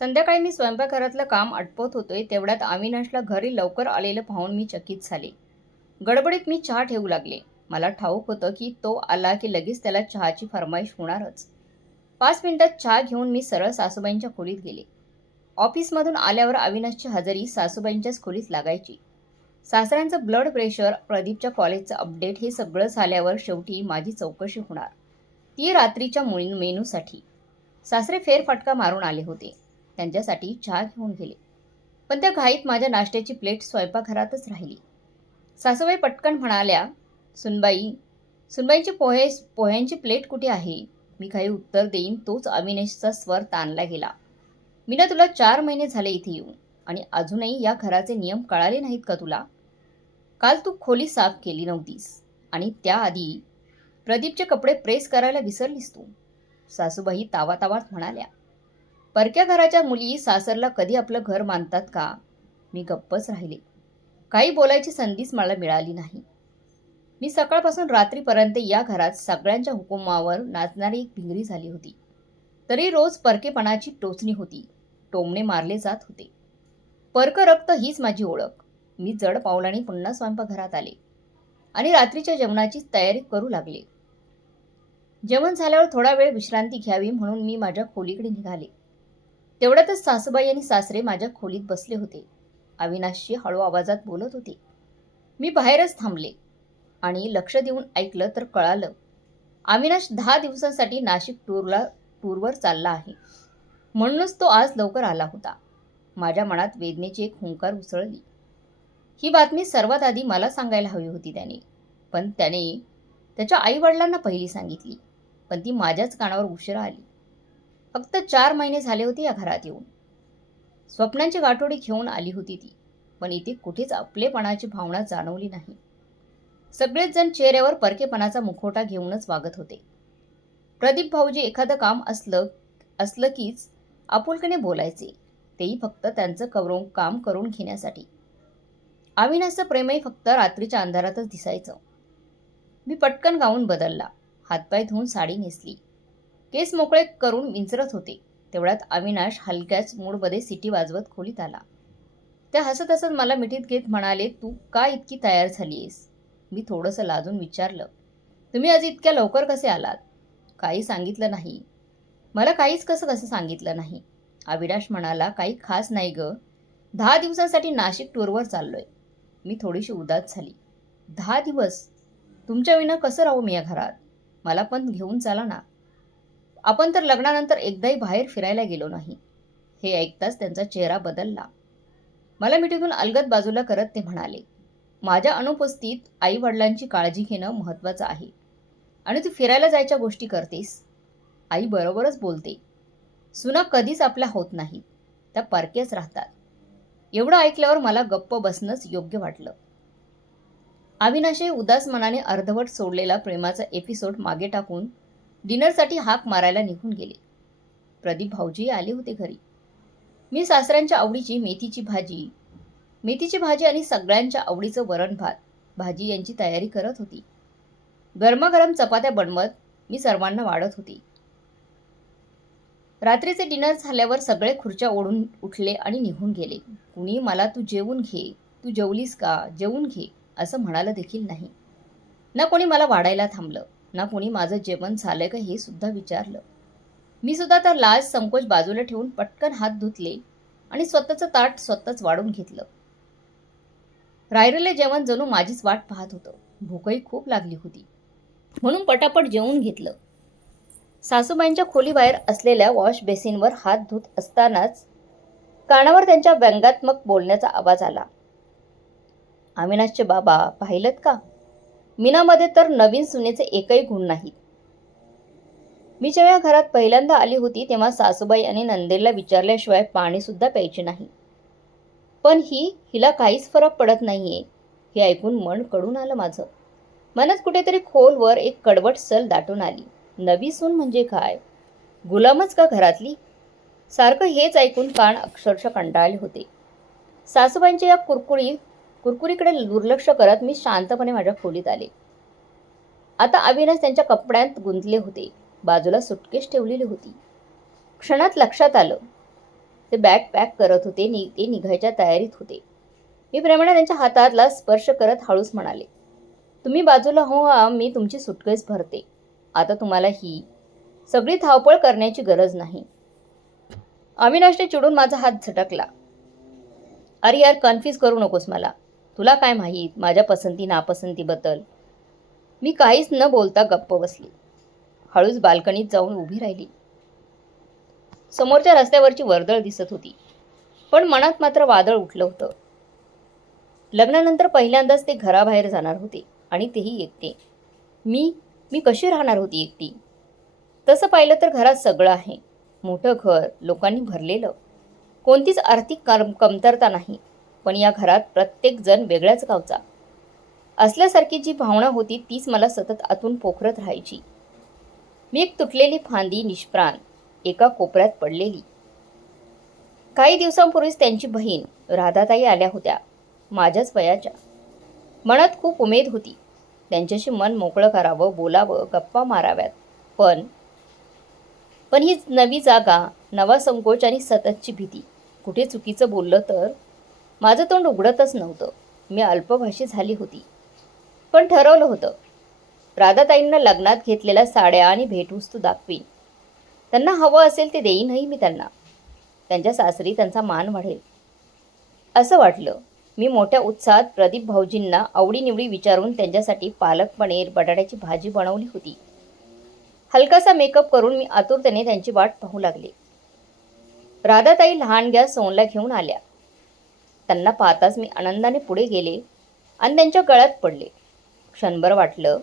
संध्याकाळी मी स्वयंपाकघरातलं काम आटपत होतोय तेवढ्यात अविनाशला घरी लवकर आलेलं पाहून मी चकित झाले. गडबडीत मी चहा ठेवू लागले. मला ठाऊक होतं की तो आला की लगेच त्याला चहाची फरमाईश होणारच. 5 मिनिटात चहा घेऊन मी सरळ सासूबाईंच्या खोलीत गेले. ऑफिसमधून आल्यावर अविनाशची हजेरी सासूबाईंच्याच खोलीत लागायची. सासऱ्यांचं ब्लड प्रेशर, प्रदीपच्या कॉलेजचं अपडेट हे सगळं झाल्यावर शेवटी माझी चौकशी होणार, ती रात्रीच्या मेनूसाठी. सासरे फेरफटका मारून आले होते. त्यांच्यासाठी चहा घेऊन गेले, पण त्या घाईत माझ्या नाश्त्याची प्लेट स्वयंपाकघरातच राहिली. सासूबाई पटकन म्हणाल्या, सुनबाईची पोह्यांची प्लेट कुठे आहे? मी काही उत्तर देईन तोच अविनाशचा स्वर ताणला गेला. मीना, तुला 4 महिने झाले इथे येऊन, आणि अजूनही या घराचे नियम कळाले नाहीत का तुला? काल तू खोली साफ केली नव्हतीस, आणि त्याआधी प्रदीपचे कपडे प्रेस करायला विसरलीस तू. सासूबाई तावातावात म्हणाल्या. परक्या घराच्या मुली सासरला कधी आपलं घर मानतात का? मी गप्पच राहिले. काही बोलायची संधीच मला मिळाली नाही. मी सकाळपासून रात्रीपर्यंत या घरात सगळ्यांच्या हुकुमावर नाचणारी एक भिंगरी झाली होती. तरी रोज परकेपणाची टोचणी होती, टोमणे मारले जात होते. परक रक्त हीच माझी ओळख. मी जड पावलाने पुन्हा स्वयंपाकघरात आले आणि रात्रीच्या जेवणाची तयारी करू लागले. जेवण झाल्यावर थोडा वेळ विश्रांती घ्यावी म्हणून मी माझ्या खोलीकडे निघाले. तेवढ्यातच सासूबाई आणि सासरे माझ्या खोलीत बसले होते. अविनाशशी हळू आवाजात बोलत होते. मी बाहेरच थांबले आणि लक्ष देऊन ऐकलं तर कळालं, अविनाश 10 दिवसांसाठी नाशिक टूरवर चालला आहे. म्हणूनच तो आज लवकर आला होता. माझ्या मनात वेदनेची एक हुंकार उसळली. ही बातमी सर्वात आधी मला सांगायला हवी होती त्याने, पण त्याने त्याच्या आईवडिलांना पहिली सांगितली. पण ती माझ्याच कानावर उशिरा आली. फक्त 4 महिने झाले होते या घरात येऊन. स्वप्नांची गाठोडी घेऊन आली होती ती, पण इथे कुठेच आपलेपणाची भावना जाणवली नाही. सगळेच जण चेहऱ्यावर परकेपणाचा मुखवटा घेऊनच वागत होते. प्रदीप भाऊजी एखादं काम असलं कीच आपुलकीने बोलायचे, तेही फक्त त्यांचं काम करून घेण्यासाठी. अविनाशचं प्रेमही फक्त रात्रीच्या अंधारातच दिसायचं. मी पटकन गाऊन बदलला, हातपाय धुवून साडी नेसली, केस मोकळे करून विंचरत होते. तेवढ्यात अविनाश हलक्याच मूडमध्ये सिटी वाजवत खोलीत आला. त्या हसत हसत मला मिठीत घेत म्हणाले, तू का इतकी तयार झालीयस? मी थोडंसं लाजून विचारलं, तुम्ही आज इतक्या लवकर कसे आलात? काही सांगितलं नाही. मला काहीच कसं सांगितलं नाही. अविनाश म्हणाला, काही खास नाही ग, 10 दिवसांसाठी नाशिक टूरवर चाललोय. मी थोडीशी उदास झाली. 10 दिवस? तुमच्या विना कसं राहू मी या घरात? मला पण घेऊन चला ना. आपण तर लग्नानंतर एकदाही बाहेर फिरायला गेलो नाही. हे ऐकताच त्यांचा चेहरा बदलला. मला मिठीतून अलगद बाजूला करत ते म्हणाले, माझ्या अनुपस्थितीत आई वडिलांची काळजी घेणं महत्त्वाचं आहे, आणि तू फिरायला जायच्या गोष्टी करतेस. आई बरोबरच बोलते. सुना कधीच आपल्या होत नाहीत, त्या परक्याच राहतात. एवढं ऐकल्यावर मला गप्प बसणंच योग्य वाटलं. अविनाशही उदास मनाने अर्धवट सोडलेला प्रेमाचा एपिसोड मागे टाकून डिनरसाठी हाक मारायला निघून गेले. प्रदीप भाऊजी आले होते घरी. मी सासऱ्यांच्या आवडीची मेथीची भाजी आणि सगळ्यांच्या आवडीचं वरण भात भाजी यांची तयारी करत होती. गरमागरम चपात्या बनवत मी सर्वांना वाढत होती. रात्रीचे डिनर झाल्यावर सगळे खुर्च्या ओढून उठले आणि निघून गेले. कुणी मला तू जेवून घे, तू जेवलीस का, जेवून घे असं म्हणालं देखील नाही. ना कोणी मला वाढायला थांबलं, ना कोणी माझं जेवण झालं का हे सुद्धा विचारलं. मी सुद्धा तर लाज संकोच बाजूला ठेवून पटकन हात धुतले आणि स्वतःचं ताट स्वतःच वाढून घेतलं. राहिलेले जेवण जणू माझीच वाट पाहत होतं. भूकही खूप लागली होती, म्हणून पटापट जेवून घेतलं. सासूबाईंच्या खोलीबाहेर असलेल्या वॉश बेसिनवर हात धुत असतानाच कानावर त्यांच्या व्यंगात्मक बोलण्याचा आवाज आला. अविनाशचे बाबा पाहिलत का? मीनामध्ये तर नवीन सुनेचे एकही गुण नाहीत. मी जेव्हा घरात पहिल्यांदा आली होती तेव्हा सासूबाई आणि नंदेला विचारल्याशिवाय पाणी सुद्धा प्यायचे नाही. पण हिला काहीच फरक पडत नाहीये हे ऐकून मन कडून आलं माझं. मनात कुठेतरी खोलवर एक कडवट सल दाटून आली. नवी सून म्हणजे काय? गुलामच का घरातली? सारखं हेच ऐकून कान अक्षरशः कंटाळले होते. सासूबाईंच्या या कुरकुरीकडे दुर्लक्ष करत मी शांतपणे माझ्या खोलीत आले. आता अविनाश त्यांच्या कपड्यात गुंतले होते. बाजूला सुटकेस ठेवलेली होती. क्षणात लक्षात आलं, ते बॅग पॅक करत होते. ते निघायच्या तयारीत होते. मी प्रेमाने त्यांच्या हातातला स्पर्श करत हळूच म्हणाले, तुम्ही बाजूला हो, मी तुमची सुटकेस भरते. आता तुम्हाला ही सगळी धावपळ करण्याची गरज नाही. अविनाशने चिडून माझा हात झटकला. अरे यार, कन्फ्यूज करू नकोस मला. तुला काय माहीत माझ्या पसंती नापसंतीबद्दल. मी काहीच न बोलता गप्प बसली. हळूच बाल्कनीत जाऊन उभी राहिली. समोरच्या रस्त्यावरची वर्दळ दिसत होती, पण मनात मात्र वादळ उठलं होतं. लग्नानंतर पहिल्यांदाच ते घराबाहेर जाणार होते आणि तेही एकटे. मी कशी राहणार होती एकटी? तसं पाहिलं तर घरात सगळं आहे. मोठं घर, लोकांनी भरलेलं, कोणतीच आर्थिक कमतरता नाही. पण या घरात प्रत्येक जण वेगळ्याच गावचा असल्यासारखी जी भावना होती तीच मला सतत आतून पोखरत राहायची. मी एक तुटलेली फांदी, निष्प्राण एका कोपऱ्यात पडलेली. काही दिवसांपूर्वीच त्यांची बहीण राधाताई आल्या होत्या, माझ्याच वयाच्या. मनात खूप उमेद होती त्यांच्याशी मन मोकळं करावं, बोलावं, गप्पा माराव्यात. पण ही नवी जागा, नवा संकोच आणि सततची भीती. कुठे चुकीचं बोललं तर? माझं तोंड उघडतच नव्हतं. मी अल्पभाषी झाली होती. पण ठरवलं होतं, राधाताईंना लग्नात घेतलेल्या साड्या आणि भेटवस्तू दाखवीन. त्यांना हवं असेल ते देईनही मी त्यांना. त्यांच्या सासरी त्यांचा मान वाढेल असं वाटलं. मी मोठ्या उत्साहात प्रदीप भाऊजींना आवडीनिवडी विचारून त्यांच्यासाठी पालक पनीर, बटाट्याची भाजी बनवली होती. हलकासा मेकअप करून मी आतुरतेने त्यांची वाट पाहू लागले. राधाताई लहान गॅस सोनला घेऊन आल्या. त्यांना पाहताच मी आनंदाने पुढे गेले आणि त्यांच्या गळ्यात पडले. क्षणभर वाटलं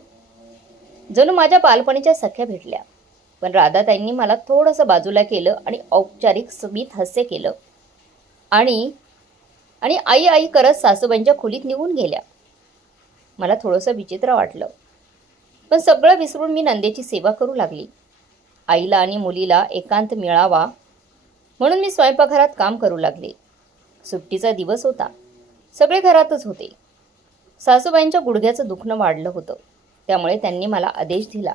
जणू माझ्या बालपणीच्या सख्या भेटल्या. पण राधाताईंनी मला थोडंसं बाजूला केलं आणि औपचारिक स्मित हास्य केलं आणि आई आई करत सासूबाईंच्या खोलीत निघून गेल्या. मला थोडंसं विचित्र वाटलं, पण सगळं विसरून मी नंदेची सेवा करू लागली. आईला आणि मुलीला एकांत मिळावा म्हणून मी स्वयंपाकघरात काम करू लागले. सुट्टीचा दिवस होता. सगळे घरातच होते. सासूबाईंच्या गुडघ्याचं दुखणं वाढलं होतं, त्यामुळे त्यांनी मला आदेश दिला,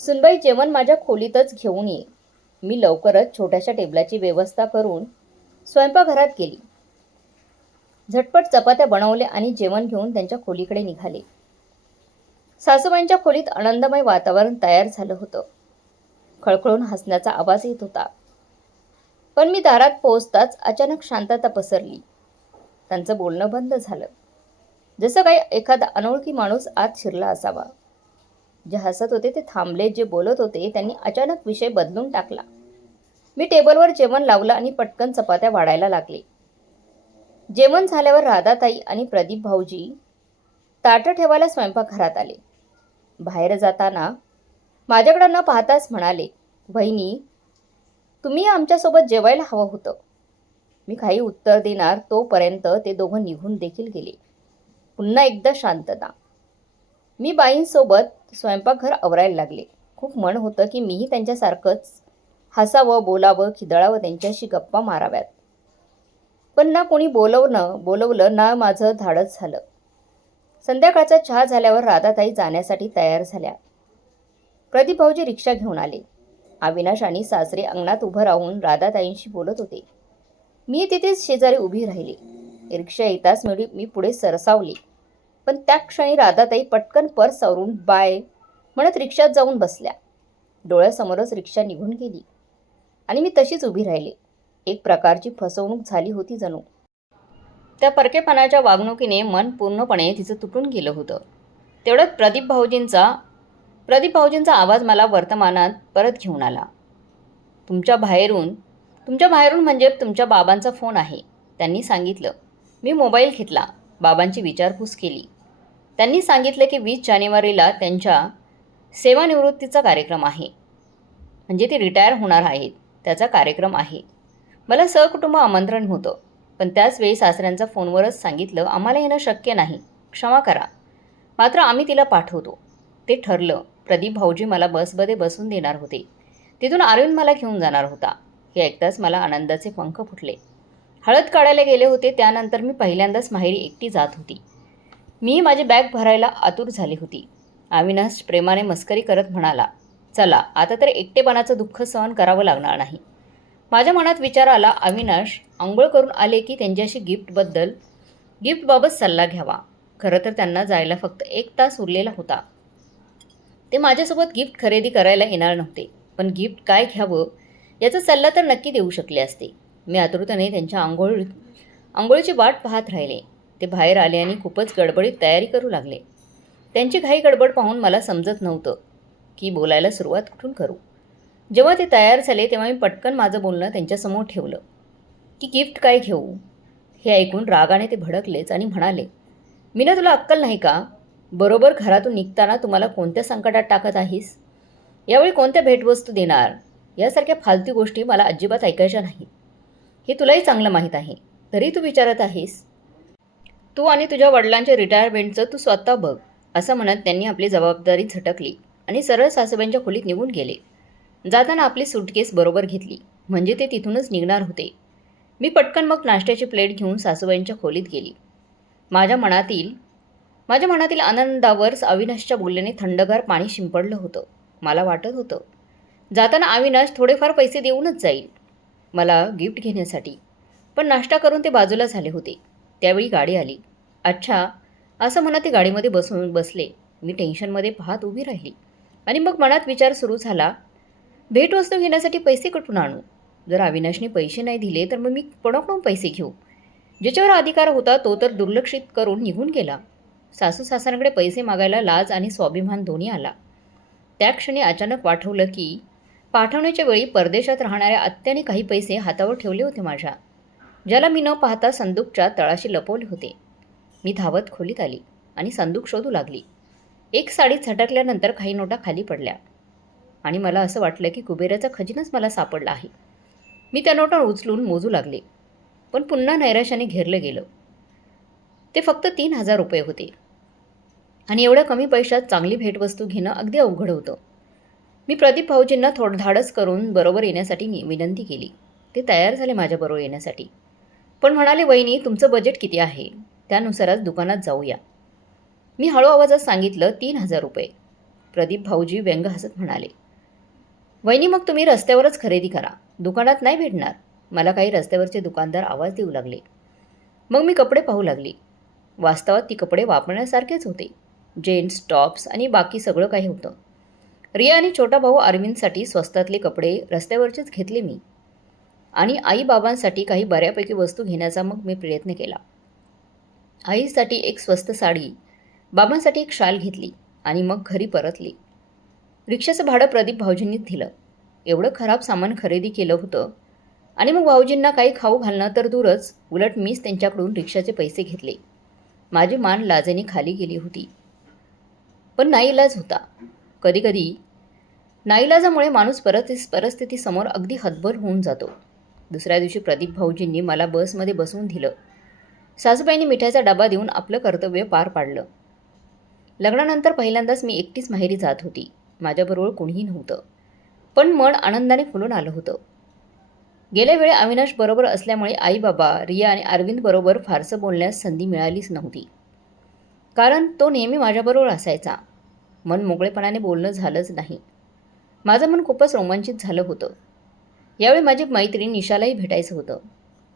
सुनबाई जेवण माझ्या खोलीतच घेऊन ये. मी लवकरच छोट्याशा टेबलाची व्यवस्था करून स्वयंपाकघरात गेली. झटपट चपात्या बनवल्या आणि जेवण घेऊन त्यांच्या खोलीकडे निघाले. सासूबाईंच्या खोलीत आनंदमय वातावरण तयार झालं होतं. खळखळून हसण्याचा आवाज येत होता. पण मी दारात पोहोचताच अचानक शांतता पसरली. त्यांचं बोलणं बंद झालं, जसं काही एखादा अनोळखी माणूस आत शिरला असावा. जे हसत होते ते थांबले. जे बोलत होते त्यांनी अचानक विषय बदलून टाकला. मी टेबलवर जेवण लावलं आणि पटकन चपात्या वाढायला लागले. जेवण झाल्यावर राधाताई आणि प्रदीप भाऊजी ताटं ठेवायला स्वयंपाकघरात आले. बाहेर जाताना माझ्याकडं न पाहताच म्हणाले, बहिणी, तुम्ही आमच्यासोबत जेवायला हवं होतं. मी काही उत्तर देणार तोपर्यंत ते दोघं निघून देखील गेले. पुन्हा एकदा शांतता. मी बाईंसोबत स्वयंपाकघर आवरायला लागले. खूप मन होतं की मीही त्यांच्यासारखंच हसावं, बोलावं, खिदळावं, त्यांच्याशी गप्पा माराव्यात. पण ना कोणी बोलवलं ना माझं धाडस झालं. संध्याकाळचा चहा झाल्यावर राधाताई जाण्यासाठी तयार झाल्या. प्रदीप भाऊजी रिक्षा घेऊन आले. अविनाश आणि सासरे अंगणात उभं राहून राधाताईंशी बोलत होते. मी तिथेच शेजारी उभी राहिली. रिक्षा येताच मी पुढे सरसावले. पण त्या क्षणी राधाताई पटकन पर्स आवरून बाय म्हणत रिक्षात जाऊन बसल्या. डोळ्यासमोरच रिक्षा निघून गेली आणि मी तशीच उभी राहिले. एक प्रकारची फसवणूक झाली होती जणू. त्या परकेपणाच्या वागणुकीने मन पूर्णपणे तिचं तुटून गेलं होतं. तेवढ्यात प्रदीप भाऊजींचा आवाज मला वर्तमानात परत घेऊन आला. तुमच्या बाहेरून म्हणजे तुमच्या बाबांचा फोन आहे, त्यांनी सांगितलं. मी मोबाईल घेतला. बाबांची विचारपूस केली. त्यांनी सांगितलं की 20 जानेवारीला त्यांच्या सेवानिवृत्तीचा कार्यक्रम आहे. म्हणजे ते रिटायर होणार आहेत, त्याचा कार्यक्रम आहे. मला सहकुटुंब आमंत्रण होतं, पण त्याच वेळी सासऱ्यांचा फोनवरच सांगितलं, आम्हाला येणं शक्य नाही, क्षमा करा, मात्र आम्ही तिला पाठवतो. ते ठरलं. प्रदीप भाऊजी मला बसमध्ये बसून देणार होते. तिथून अरविंद मला घेऊन जाणार होता. हे ऐकताच मला आनंदाचे पंख फुटले. हळद काढायला गेले होते, त्यानंतर मी पहिल्यांदाच माहेरी एकटी जात होती. मी माझी बॅग भरायला आतुर झाली होती. अविनाश प्रेमाने मस्करी करत म्हणाला, चला आता तर एकटेपणाचं दुःख सहन करावं लागणार नाही. माझ्या मनात विचार आला, अविनाश अंघोळ करून आले की त्यांच्याशी गिफ्टबाबत सल्ला घ्यावा. खरं तर त्यांना जायला फक्त 1 तास उरलेला होता. ते माझ्यासोबत गिफ्ट खरेदी करायला येणार नव्हते, पण गिफ्ट काय घ्यावं याचा सल्ला तर नक्की देऊ शकले असते. मी आतुरतेने त्यांच्या आंघोळीची वाट पाहत राहिले. ते बाहेर आले आणि खूपच गडबडीत तयारी करू लागले. त्यांची घाई गडबड पाहून मला समजत नव्हतं की बोलायला सुरुवात कुठून करू. जेव्हा ते तयार झाले तेव्हा मी पटकन माझं बोलणं त्यांच्यासमोर ठेवलं की गिफ्ट काय घेऊ. हे ऐकून रागाने ते भडकलेच आणि म्हणाले, मीना तुला अक्कल नाही का? बरोबर घरातून निघताना तुम्हाला कोणत्या संकटात टाकत आहेस? यावेळी कोणत्या भेटवस्तू देणार यासारख्या फालतू गोष्टी मला अजिबात ऐकायच्या नाहीत. हे तुलाही चांगलं माहीत आहे, तरी तू विचारत आहेस. तू आणि तुझ्या वडिलांच्या रिटायरमेंटचं तू स्वतः बघ, असं म्हणत त्यांनी आपली जबाबदारी झटकली आणि सरळ सासूबाईंच्या खोलीत निघून गेले. जाताना आपली सूटकेस बरोबर घेतली, म्हणजे ते तिथूनच निघणार होते. मी पटकन मग नाश्त्याची प्लेट घेऊन सासूबाईंच्या खोलीत गेली. माझ्या मनातील आनंदावर अविनाशच्या बोलण्याने थंडगार पाणी शिंपडलं होतं. मला वाटत होतं जाताना अविनाश थोडेफार पैसे देऊनच जाईल मला गिफ्ट घेण्यासाठी, पण नाश्ता करून ते बाजूला झाले होते. त्यावेळी गाडी आली. अच्छा, असं म्हणत ते गाडीमध्ये बसले. मी टेन्शनमध्ये पाहत उभी राहिली आणि मग मनात विचार सुरू झाला, भेटवस्तू घेण्यासाठी पैसे कुठून आणू? जर अविनाशने पैसे नाही दिले तर मग मी कोणाकडून पैसे घेऊ? ज्याच्यावर अधिकार होता तो तर दुर्लक्षित करून निघून गेला. सासू सासऱ्यांकडे पैसे मागायला लाज आणि स्वाभिमान दोन्ही आला. त्या क्षणी अचानक आठवलं की पाठवण्याच्या वेळी परदेशात राहणाऱ्या आत्याने काही पैसे हातावर ठेवले होते माझ्या, ज्याला मी न पाहता संदूकच्या तळाशी लपवले होते. मी धावत खोलीत आली आणि संदूक शोधू लागली. एक साडी झटकल्यानंतर काही नोटा खाली पडल्या आणि मला असं वाटलं की कुबेराचा खजिनाच मला सापडला आहे. मी त्या नोटा उचलून मोजू लागले, पण पुन्हा नैराश्याने घेरलं गेलं. ते फक्त 3,000 रुपये होते आणि एवढ्या कमी पैशात चांगली भेटवस्तू घेणं अगदी अवघड होतं. मी प्रदीप भाऊजींना थोडं धाडस करून बरोबर येण्यासाठी विनंती केली. ते तयार झाले माझ्याबरोबर येण्यासाठी, पण म्हणाले, वहिनी तुमचं बजेट किती आहे? त्यानुसारच दुकानात जाऊया. मी हळू आवाजात सांगितलं, 3,000 रुपये. प्रदीप भाऊजी व्यंग हसत म्हणाले, वहिनी मग तुम्ही रस्त्यावरच खरेदी करा, दुकानात नाही भेटणार. मला काही रस्त्यावरचे दुकानदार आवाज देऊ लागले. मग मी कपडे पाहू लागली. वास्तवात ती कपडे वापरण्यासारखेच होते. जीन्स, टॉप्स आणि बाकी सगळं काही होतं. रिया आणि छोटा भाऊ अरविंदसाठी स्वस्तातले कपडे रस्त्यावरचेच घेतले मी, आणि आईबाबांसाठी काही बऱ्यापैकी वस्तू घेण्याचा मग मी प्रयत्न केला. आईसाठी एक स्वस्त साडी, बाबांसाठी एक शाल घेतली आणि मग घरी परतली. रिक्षाचं भाडं प्रदीप भाऊजींनीच दिलं. एवढं खराब सामान खरेदी केलं होतं आणि मग भाऊजींना काही खाऊ घालणं तर दूरच, उलट मीच त्यांच्याकडून रिक्षाचे पैसे घेतले. माझी मान लाजेने खाली गेली होती, पण नाईलाज होता. कधीकधी नाईलाजामुळे माणूस परिस्थितीसमोर अगदी हतबल होऊन जातो. दुसऱ्या दिवशी प्रदीप भाऊजींनी मला बसमध्ये बसवून दिलं. सासूबाईंनी मिठाईचा डबा देऊन आपलं कर्तव्य पार पाडलं. लग्नानंतर पहिल्यांदाच मी एकटीच माहेरी जात होती. माझ्याबरोबर कोणीही नव्हतं, पण मन आनंदाने फुलून आलं होतं. गेल्या वेळी अविनाश बरोबर असल्यामुळे आई बाबा, रिया आणि अरविंद बरोबर फारसं बोलण्यास संधी मिळालीच नव्हती, कारण तो नेहमी माझ्याबरोबर असायचा. मन मोकळेपणाने बोलणं झालंच नाही. माझं मन खूपच रोमांचित झालं होतं. यावेळी माझी मैत्रीण निशालाही भेटायचं होतं.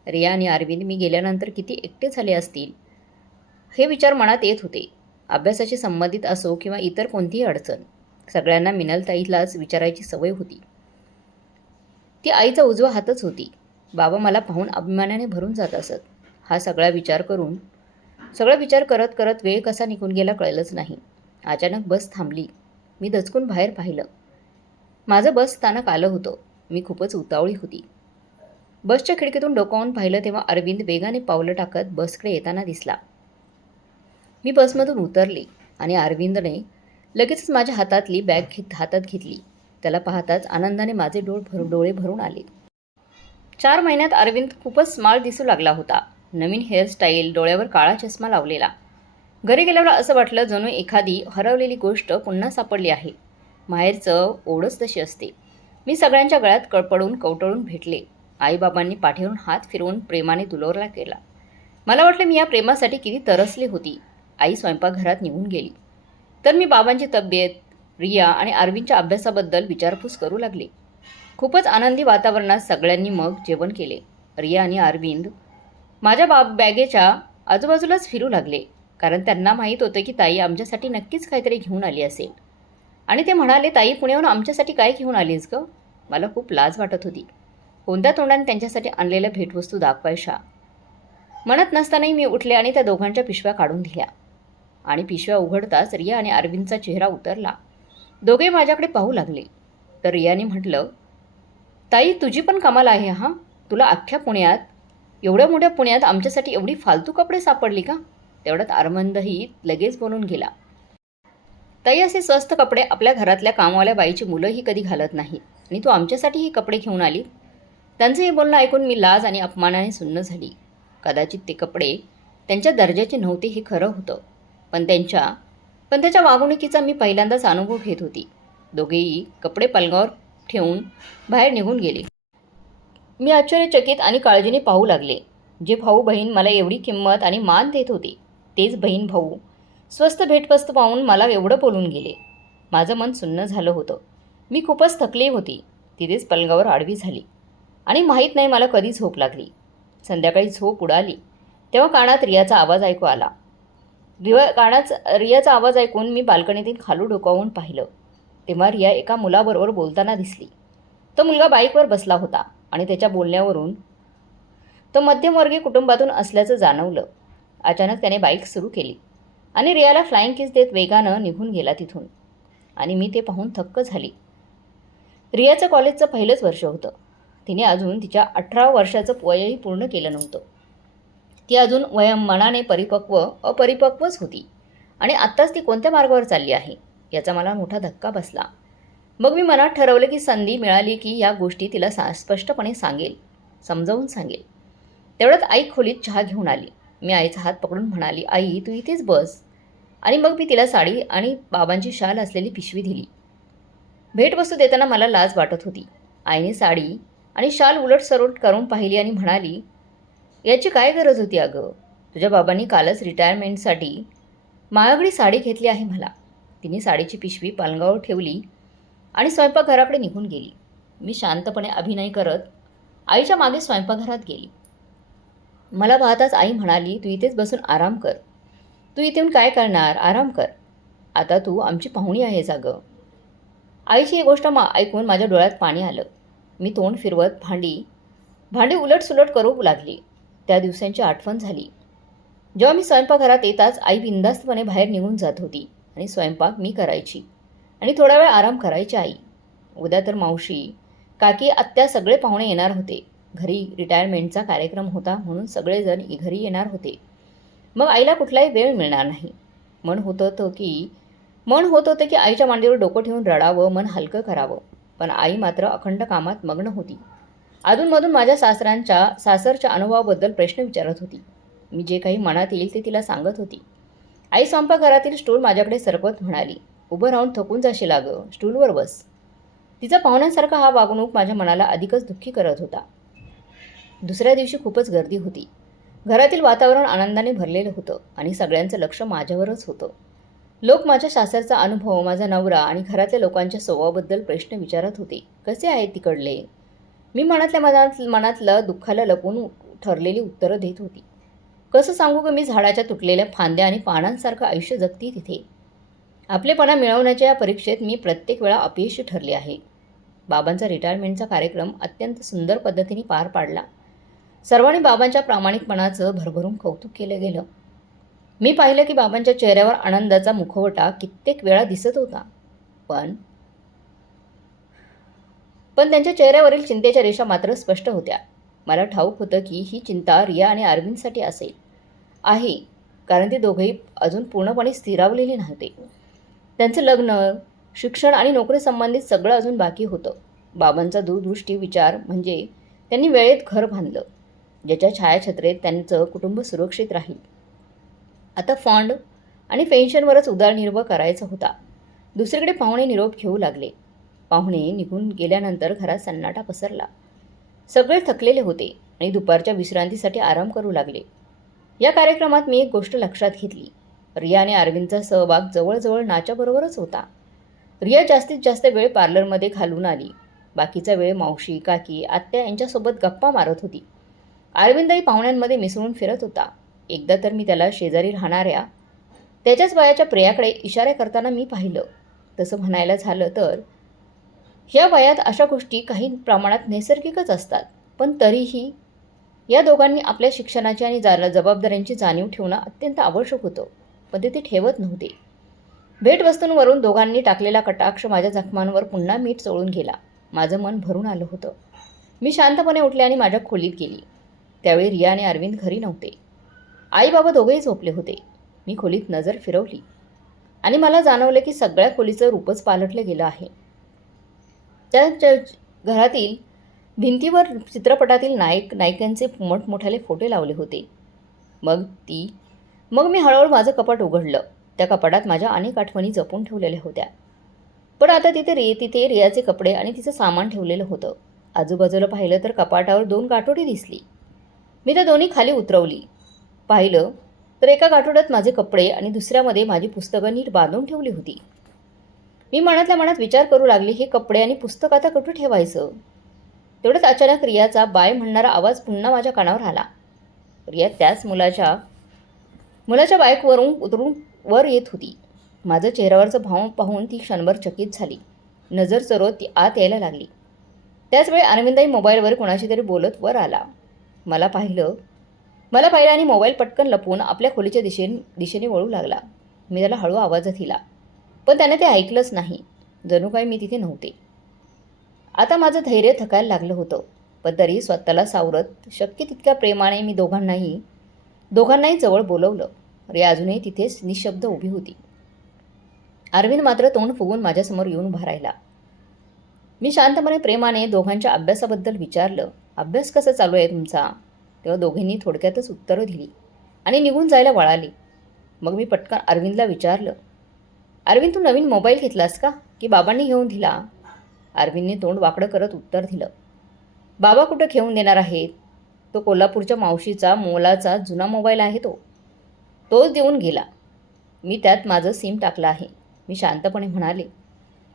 रिया आणि अरविंद मी गेल्यानंतर किती एकटे झाले असतील हे विचार मनात येत होते. अभ्यासाशी संबंधित असो किंवा इतर कोणतीही अडचण, सगळ्यांना मिनलताईलाच विचारायची सवय होती. ती आईचा उजवा हातच होती. बाबा मला पाहून अभिमानाने भरून जात असत. हा सगळा विचार करत करत वेळ कसा निघून गेला कळलंच नाही. अचानक बस थांबली. मी दचकून बाहेर पाहिलं. माझं बस स्थानक आलं होतं. मी खूपच उतावळी होती. बसच्या खिडकीतून डोकावून पाहिलं तेव्हा अरविंद वेगाने पावलं टाकत बसकडे येताना दिसला. मी बसमधून उतरले आणि अरविंदने लगेचच माझ्या हातातली बॅग हातात घेतली. त्याला पाहताच आनंदाने माझे डोळे भरून आले. 4 महिन्यात अरविंद खूपच स्मार्ट दिसू लागला होता. नवीन हेअरस्टाईल, डोळ्यावर काळा चष्मा लावलेला. घरी गेल्यावर असं वाटलं जणू एखादी हरवलेली गोष्ट पुन्हा सापडली आहे. माहेरचं ओढच तशी असते. मी सगळ्यांच्या गळ्यात कवटळून भेटले. आईबाबांनी पाठीवरून हात फिरवून प्रेमाने दुलावला केला. मला वाटलं मी या प्रेमासाठी किती तरसली होती. आई स्वयंपाकघरात निघून गेली तर मी बाबांची तब्येत, रिया आणि अरविंदच्या अभ्यासाबद्दल विचारपूस करू लागले. खूपच आनंदी वातावरणात सगळ्यांनी मग जेवण केले. रिया आणि अरविंद माझ्या बॅगेच्या आजूबाजूलाच फिरू लागले, कारण त्यांना माहीत होतं की ताई आमच्यासाठी नक्कीच काहीतरी घेऊन आली असेल. आणि ते म्हणाले, ताई पुण्याहून आमच्यासाठी काय घेऊन आलीस गं? मला खूप लाज वाटत होती. कोणत्या तोंडाने त्यांच्यासाठी आणलेल्या भेटवस्तू दाखवायच्या म्हणत नसतानाही मी उठले आणि त्या दोघांच्या पिशव्या काढून दिल्या. आणि पिशव्या उघडताच रिया आणि अरविंदचा चेहरा उतरला. दोघे माझ्याकडे पाहू लागले. तर रियाने म्हटलं, ताई तुझी पण कमाल आहे हां. तुला अख्ख्या पुण्यात, एवढ्या मोठ्या पुण्यात आमच्यासाठी एवढी फालतू कपडे सापडली का? तेवढ्यात आरमंदही लगेच बोलून गेला, ताई असे स्वस्त कपडे आपल्या घरातल्या कामवाल्या बाईची मुलंही कधी घालत नाहीत आणि तू आमच्यासाठी ही कपडे घेऊन आली. त्यांचं हे बोलणं ऐकून मी लाज आणि अपमानाने सुन्न झाली. कदाचित ते कपडे त्यांच्या दर्जाचे नव्हते हे खरं होतं, पण त्याच्या वागणुकीचा मी पहिल्यांदाच अनुभव घेत होती. दोघेही कपडे पलंगावर ठेवून बाहेर निघून गेले. मी आश्चर्यचकित आणि काळजीने पाहू लागले. जे भाऊ बहीण मला एवढी किंमत आणि मान देत होते, तेच बहीण भाऊ स्वस्त भेटवस्तू पाहून मला एवढं बोलून गेले. माझं मन सुन्न झालं होतं. मी खूपच थकली होती. तिथेच पलंगावर आडवी झाली आणि माहीत नाही मला कधी झोप लागली. संध्याकाळी झोप उडाली तेव्हा कानात रियाचा आवाज ऐकू आला. रियाचा आवाज ऐकून मी बाल्कनीतून खालू डोकावून पाहिलं, तेव्हा रिया एका मुलाबरोबर बोलताना दिसली. तो मुलगा बाईकवर बसला होता आणि त्याच्या बोलण्यावरून तो मध्यमवर्गीय कुटुंबातून असल्याचं जाणवलं. अचानक त्याने बाईक सुरू केली आणि रियाला फ्लाइंग किस देत वेगानं निघून गेला तिथून. आणि मी ते पाहून थक्क झाली. रियाचं कॉलेजचं पहिलंच वर्ष होतं. तिने अजून तिच्या 18 वर्षाचं वयही पूर्ण केलं नव्हतं. ती अजून मनाने अपरिपक्वच होती आणि आत्ताच ती कोणत्या मार्गावर चालली आहे याचा मला मोठा धक्का बसला. मग मी मनात ठरवलं की संधी मिळाली की या गोष्टी तिला स्पष्टपणे समजावून सांगेल. तेवढ्यात आई खोलीत चहा घेऊन आली. मी आईचा हात पकडून म्हणाली, आई तू इथेच बस. आणि मग मी तिला साडी आणि बाबांची शाल असलेली पिशवी दिली. भेटवस्तू देताना मला लाज वाटत होती. आईने साडी आणि शाल उलटसलट करून पाहिली आणि म्हणाली, याची काय गरज होती अगं? तुझ्या बाबांनी कालच रिटायरमेंटसाठी महागडी साडी घेतली आहे मला. तिने साडीची पिशवी पलंगावर ठेवली आणि स्वयंपाकघराकडे निघून गेली. मी शांतपणे अभिनय करत आईच्या मागे स्वयंपाकघरात गेली. मला पाहताच आई म्हणाली, तू इथेच बसून आराम कर. तू इथून काय करणार? आराम कर. आता तू आमची पाहुणी आहेस अगं. आईची ही गोष्ट ऐकून माझ्या डोळ्यात पाणी आलं. मी तोंड फिरवत भांडी उलटसुलट करू लागली. त्या दिवसांची आठवण झाली जेव्हा मी स्वयंपाकघरात येताच आई बिनधास्तपणे बाहेर निघून जात होती आणि स्वयंपाक मी करायची आणि थोडा वेळ आराम करायची आई. उद्या तर मावशी, काकी, आत्या सगळे पाहुणे येणार होते. घरी रिटायरमेंटचा कार्यक्रम होता म्हणून सगळेजण घरी येणार होते. मग आईला कुठलाही वेळ मिळणार नाही. मन होत होतं की आईच्या मांडीवर डोकं ठेवून रडावं, मन हलकं करावं. पण आई मात्र अखंड कामात मग्न होती. अधूनमधून माझ्या सासरच्या अनुभवाबद्दल प्रश्न विचारत होती. मी जे काही मनात येईल ते तिला सांगत होती. आई स्वयंपाकघरातील स्टूल माझ्याकडे सरकवत म्हणाली, उभं राहून थकून जाशील अगं, स्टूलवर बस. तिचा पाहुण्यांसारखा हा वागणूक माझ्या मनाला अधिकच दुःखी करत होता. दुसऱ्या दिवशी खूपच गर्दी होती. घरातील वातावरण आनंदाने भरलेलं होतं आणि सगळ्यांचं लक्ष माझ्यावरच होतं. लोक माझ्या सासरचा अनुभव, माझा नवरा आणि घरातल्या लोकांच्या स्वभावाबद्दल प्रश्न विचारत होते. कसे आहेत तिकडले? मी मनातलं दुःखाला लपवून ठरलेली उत्तरं देत होती. कसं सांगू की मी झाडाच्या तुटलेल्या फांद्या आणि पानांसारखं आयुष्य जगती तिथे. आपलेपणा मिळवण्याच्या या परीक्षेत मी प्रत्येक वेळा अपयशी ठरले आहे. बाबांचा रिटायरमेंटचा कार्यक्रम अत्यंत सुंदर पद्धतीने पार पाडला. सर्वांनी बाबांच्या प्रामाणिकपणाचं भरभरून कौतुक केलं गेलं. मी पाहिलं की बाबांच्या चेहऱ्यावर आनंदाचा मुखवटा कित्येक वेळा दिसत होता. पण त्यांच्या चेहऱ्यावरील चिंतेच्या रेषा मात्र स्पष्ट होत्या. मला ठाऊक होतं की ही चिंता रिया आणि अरविंदसाठी आहे, कारण ते दोघेही अजून पूर्णपणे स्थिरावलेले नव्हते. त्यांचं लग्न, शिक्षण आणि नोकरीसंबंधित सगळं अजून बाकी होतं. बाबांचा दूरदृष्टी विचार म्हणजे त्यांनी वेळेत घर बांधलं, ज्याच्या छायाछत्रेत त्यांचं कुटुंब सुरक्षित राहील. आता फंड आणि पेन्शनवरच उदरनिर्वाह करायचा होता. दुसरीकडे पाहुणे निरोप घेऊ लागले. पाहुणे निघून गेल्यानंतर घरात सन्नाटा पसरला. सगळे थकलेले होते आणि दुपारच्या विश्रांतीसाठी आराम करू लागले. या कार्यक्रमात मी एक गोष्ट लक्षात घेतली. रिया आणि अरविंदचा सहभाग जवळजवळ नाच्याबरोबरच होता. रिया जास्तीत जास्त वेळ पार्लरमध्ये घालून आली. बाकीचा वेळ मावशी, काकी, आत्या यांच्यासोबत गप्पा मारत होती. अरविंदही पाहुण्यांमध्ये मिसळून फिरत होता. एकदा तर मी त्याला शेजारी राहणाऱ्या त्याच्याच वयाच्या प्रियाकडे इशारे करताना मी पाहिलं. तसं म्हणायला झालं तर ह्या वयात अशा गोष्टी काही प्रमाणात नैसर्गिकच असतात. पण तरीही या दोघांनी आपल्या शिक्षणाची आणि जबाबदाऱ्यांची जाणीव ठेवणं अत्यंत आवश्यक होतं. पण ते ठेवत नव्हते. भेटवस्तूंवरून दोघांनी टाकलेला कटाक्ष माझ्या जखमांवर पुन्हा मीठ चोळून गेला. माझं मन भरून आलं होतं. मी शांतपणे उठले आणि माझ्या खोलीत गेली. त्यावेळी रिया आणि अरविंद घरी नव्हते. आई बाबा दोघेही झोपले होते. मी खोलीत नजर फिरवली आणि मला जाणवलं की सगळ्या खोलीचं रूपच पालटलं गेलं आहे. त्या घरातील भिंतीवर चित्रपटातील नायक नायिकांचे मोठमोठाले फोटो लावले होते. मग मी हळूहळू माझं कपाट उघडलं. त्या कपाटात माझ्या अनेक आठवणी जपून ठेवलेल्या होत्या. पण आता तिथे रियाचे कपडे आणि तिचं सामान ठेवलेलं होतं. आजूबाजूला पाहिलं तर कपाटावर 2 गाठोडी दिसली. मी त्या दोन्ही खाली उतरवली. पाहिलं तर एका गाठोड्यात माझे कपडे आणि दुसऱ्यामध्ये माझी पुस्तकं नीट बांधून ठेवली होती. मी मनातल्या मनात विचार करू लागली, हे कपडे आणि पुस्तक आता कुठे ठेवायचं? तेवढ्यात अचानक रियाचा बाय म्हणणारा आवाज पुन्हा माझ्या कानावर आला. रिया त्याच मुलाच्या बाईकवरून उतरून वर येत होती. माझं चेहऱ्यावरचं भाव पाहून ती क्षणभर चकित झाली. नजर चोरत ती आत यायला लागली. त्याचवेळी अरविंदही मोबाईलवर कोणाशी तरी बोलत वर आला. मला पाहिलं आणि मोबाईल पटकन लपवून आपल्या खोलीच्या दिशेने वळू लागला. मी त्याला हळू आवाजात दिला, पण त्याने ते ऐकलंच नाही. जणू काही मी तिथे नव्हते. आता माझं धैर्य थकायला लागलं होतं. पण तरी स्वतःला सावरत शक्य तितक्या प्रेमाने मी दोघांनाही जवळ बोलवलं. रिया अजूनही तिथेच निशब्द उभी होती. अरविंद मात्र तोंड फुगून माझ्यासमोर येऊन उभा राहिला. मी शांतपणे प्रेमाने दोघांच्या अभ्यासाबद्दल विचारलं. अभ्यास कसा चालू आहे तुमचा? तेव्हा दोघींनी थोडक्यातच उत्तरं दिली आणि निघून जायला वळाली. मग मी पटकन अरविंदला विचारलं, अरविंद तू नवीन मोबाईल घेतलास का की बाबांनी घेऊन दिला? अरविंदने तोंड वाकडं करत उत्तर दिलं, बाबा कुठं घेऊन देणार आहेत? तो कोल्हापूरच्या मावशीचा मोलाचा जुना मोबाईल आहे, तोच देऊन गेला. मी त्यात माझं सिम टाकलं आहे. मी शांतपणे म्हणाले,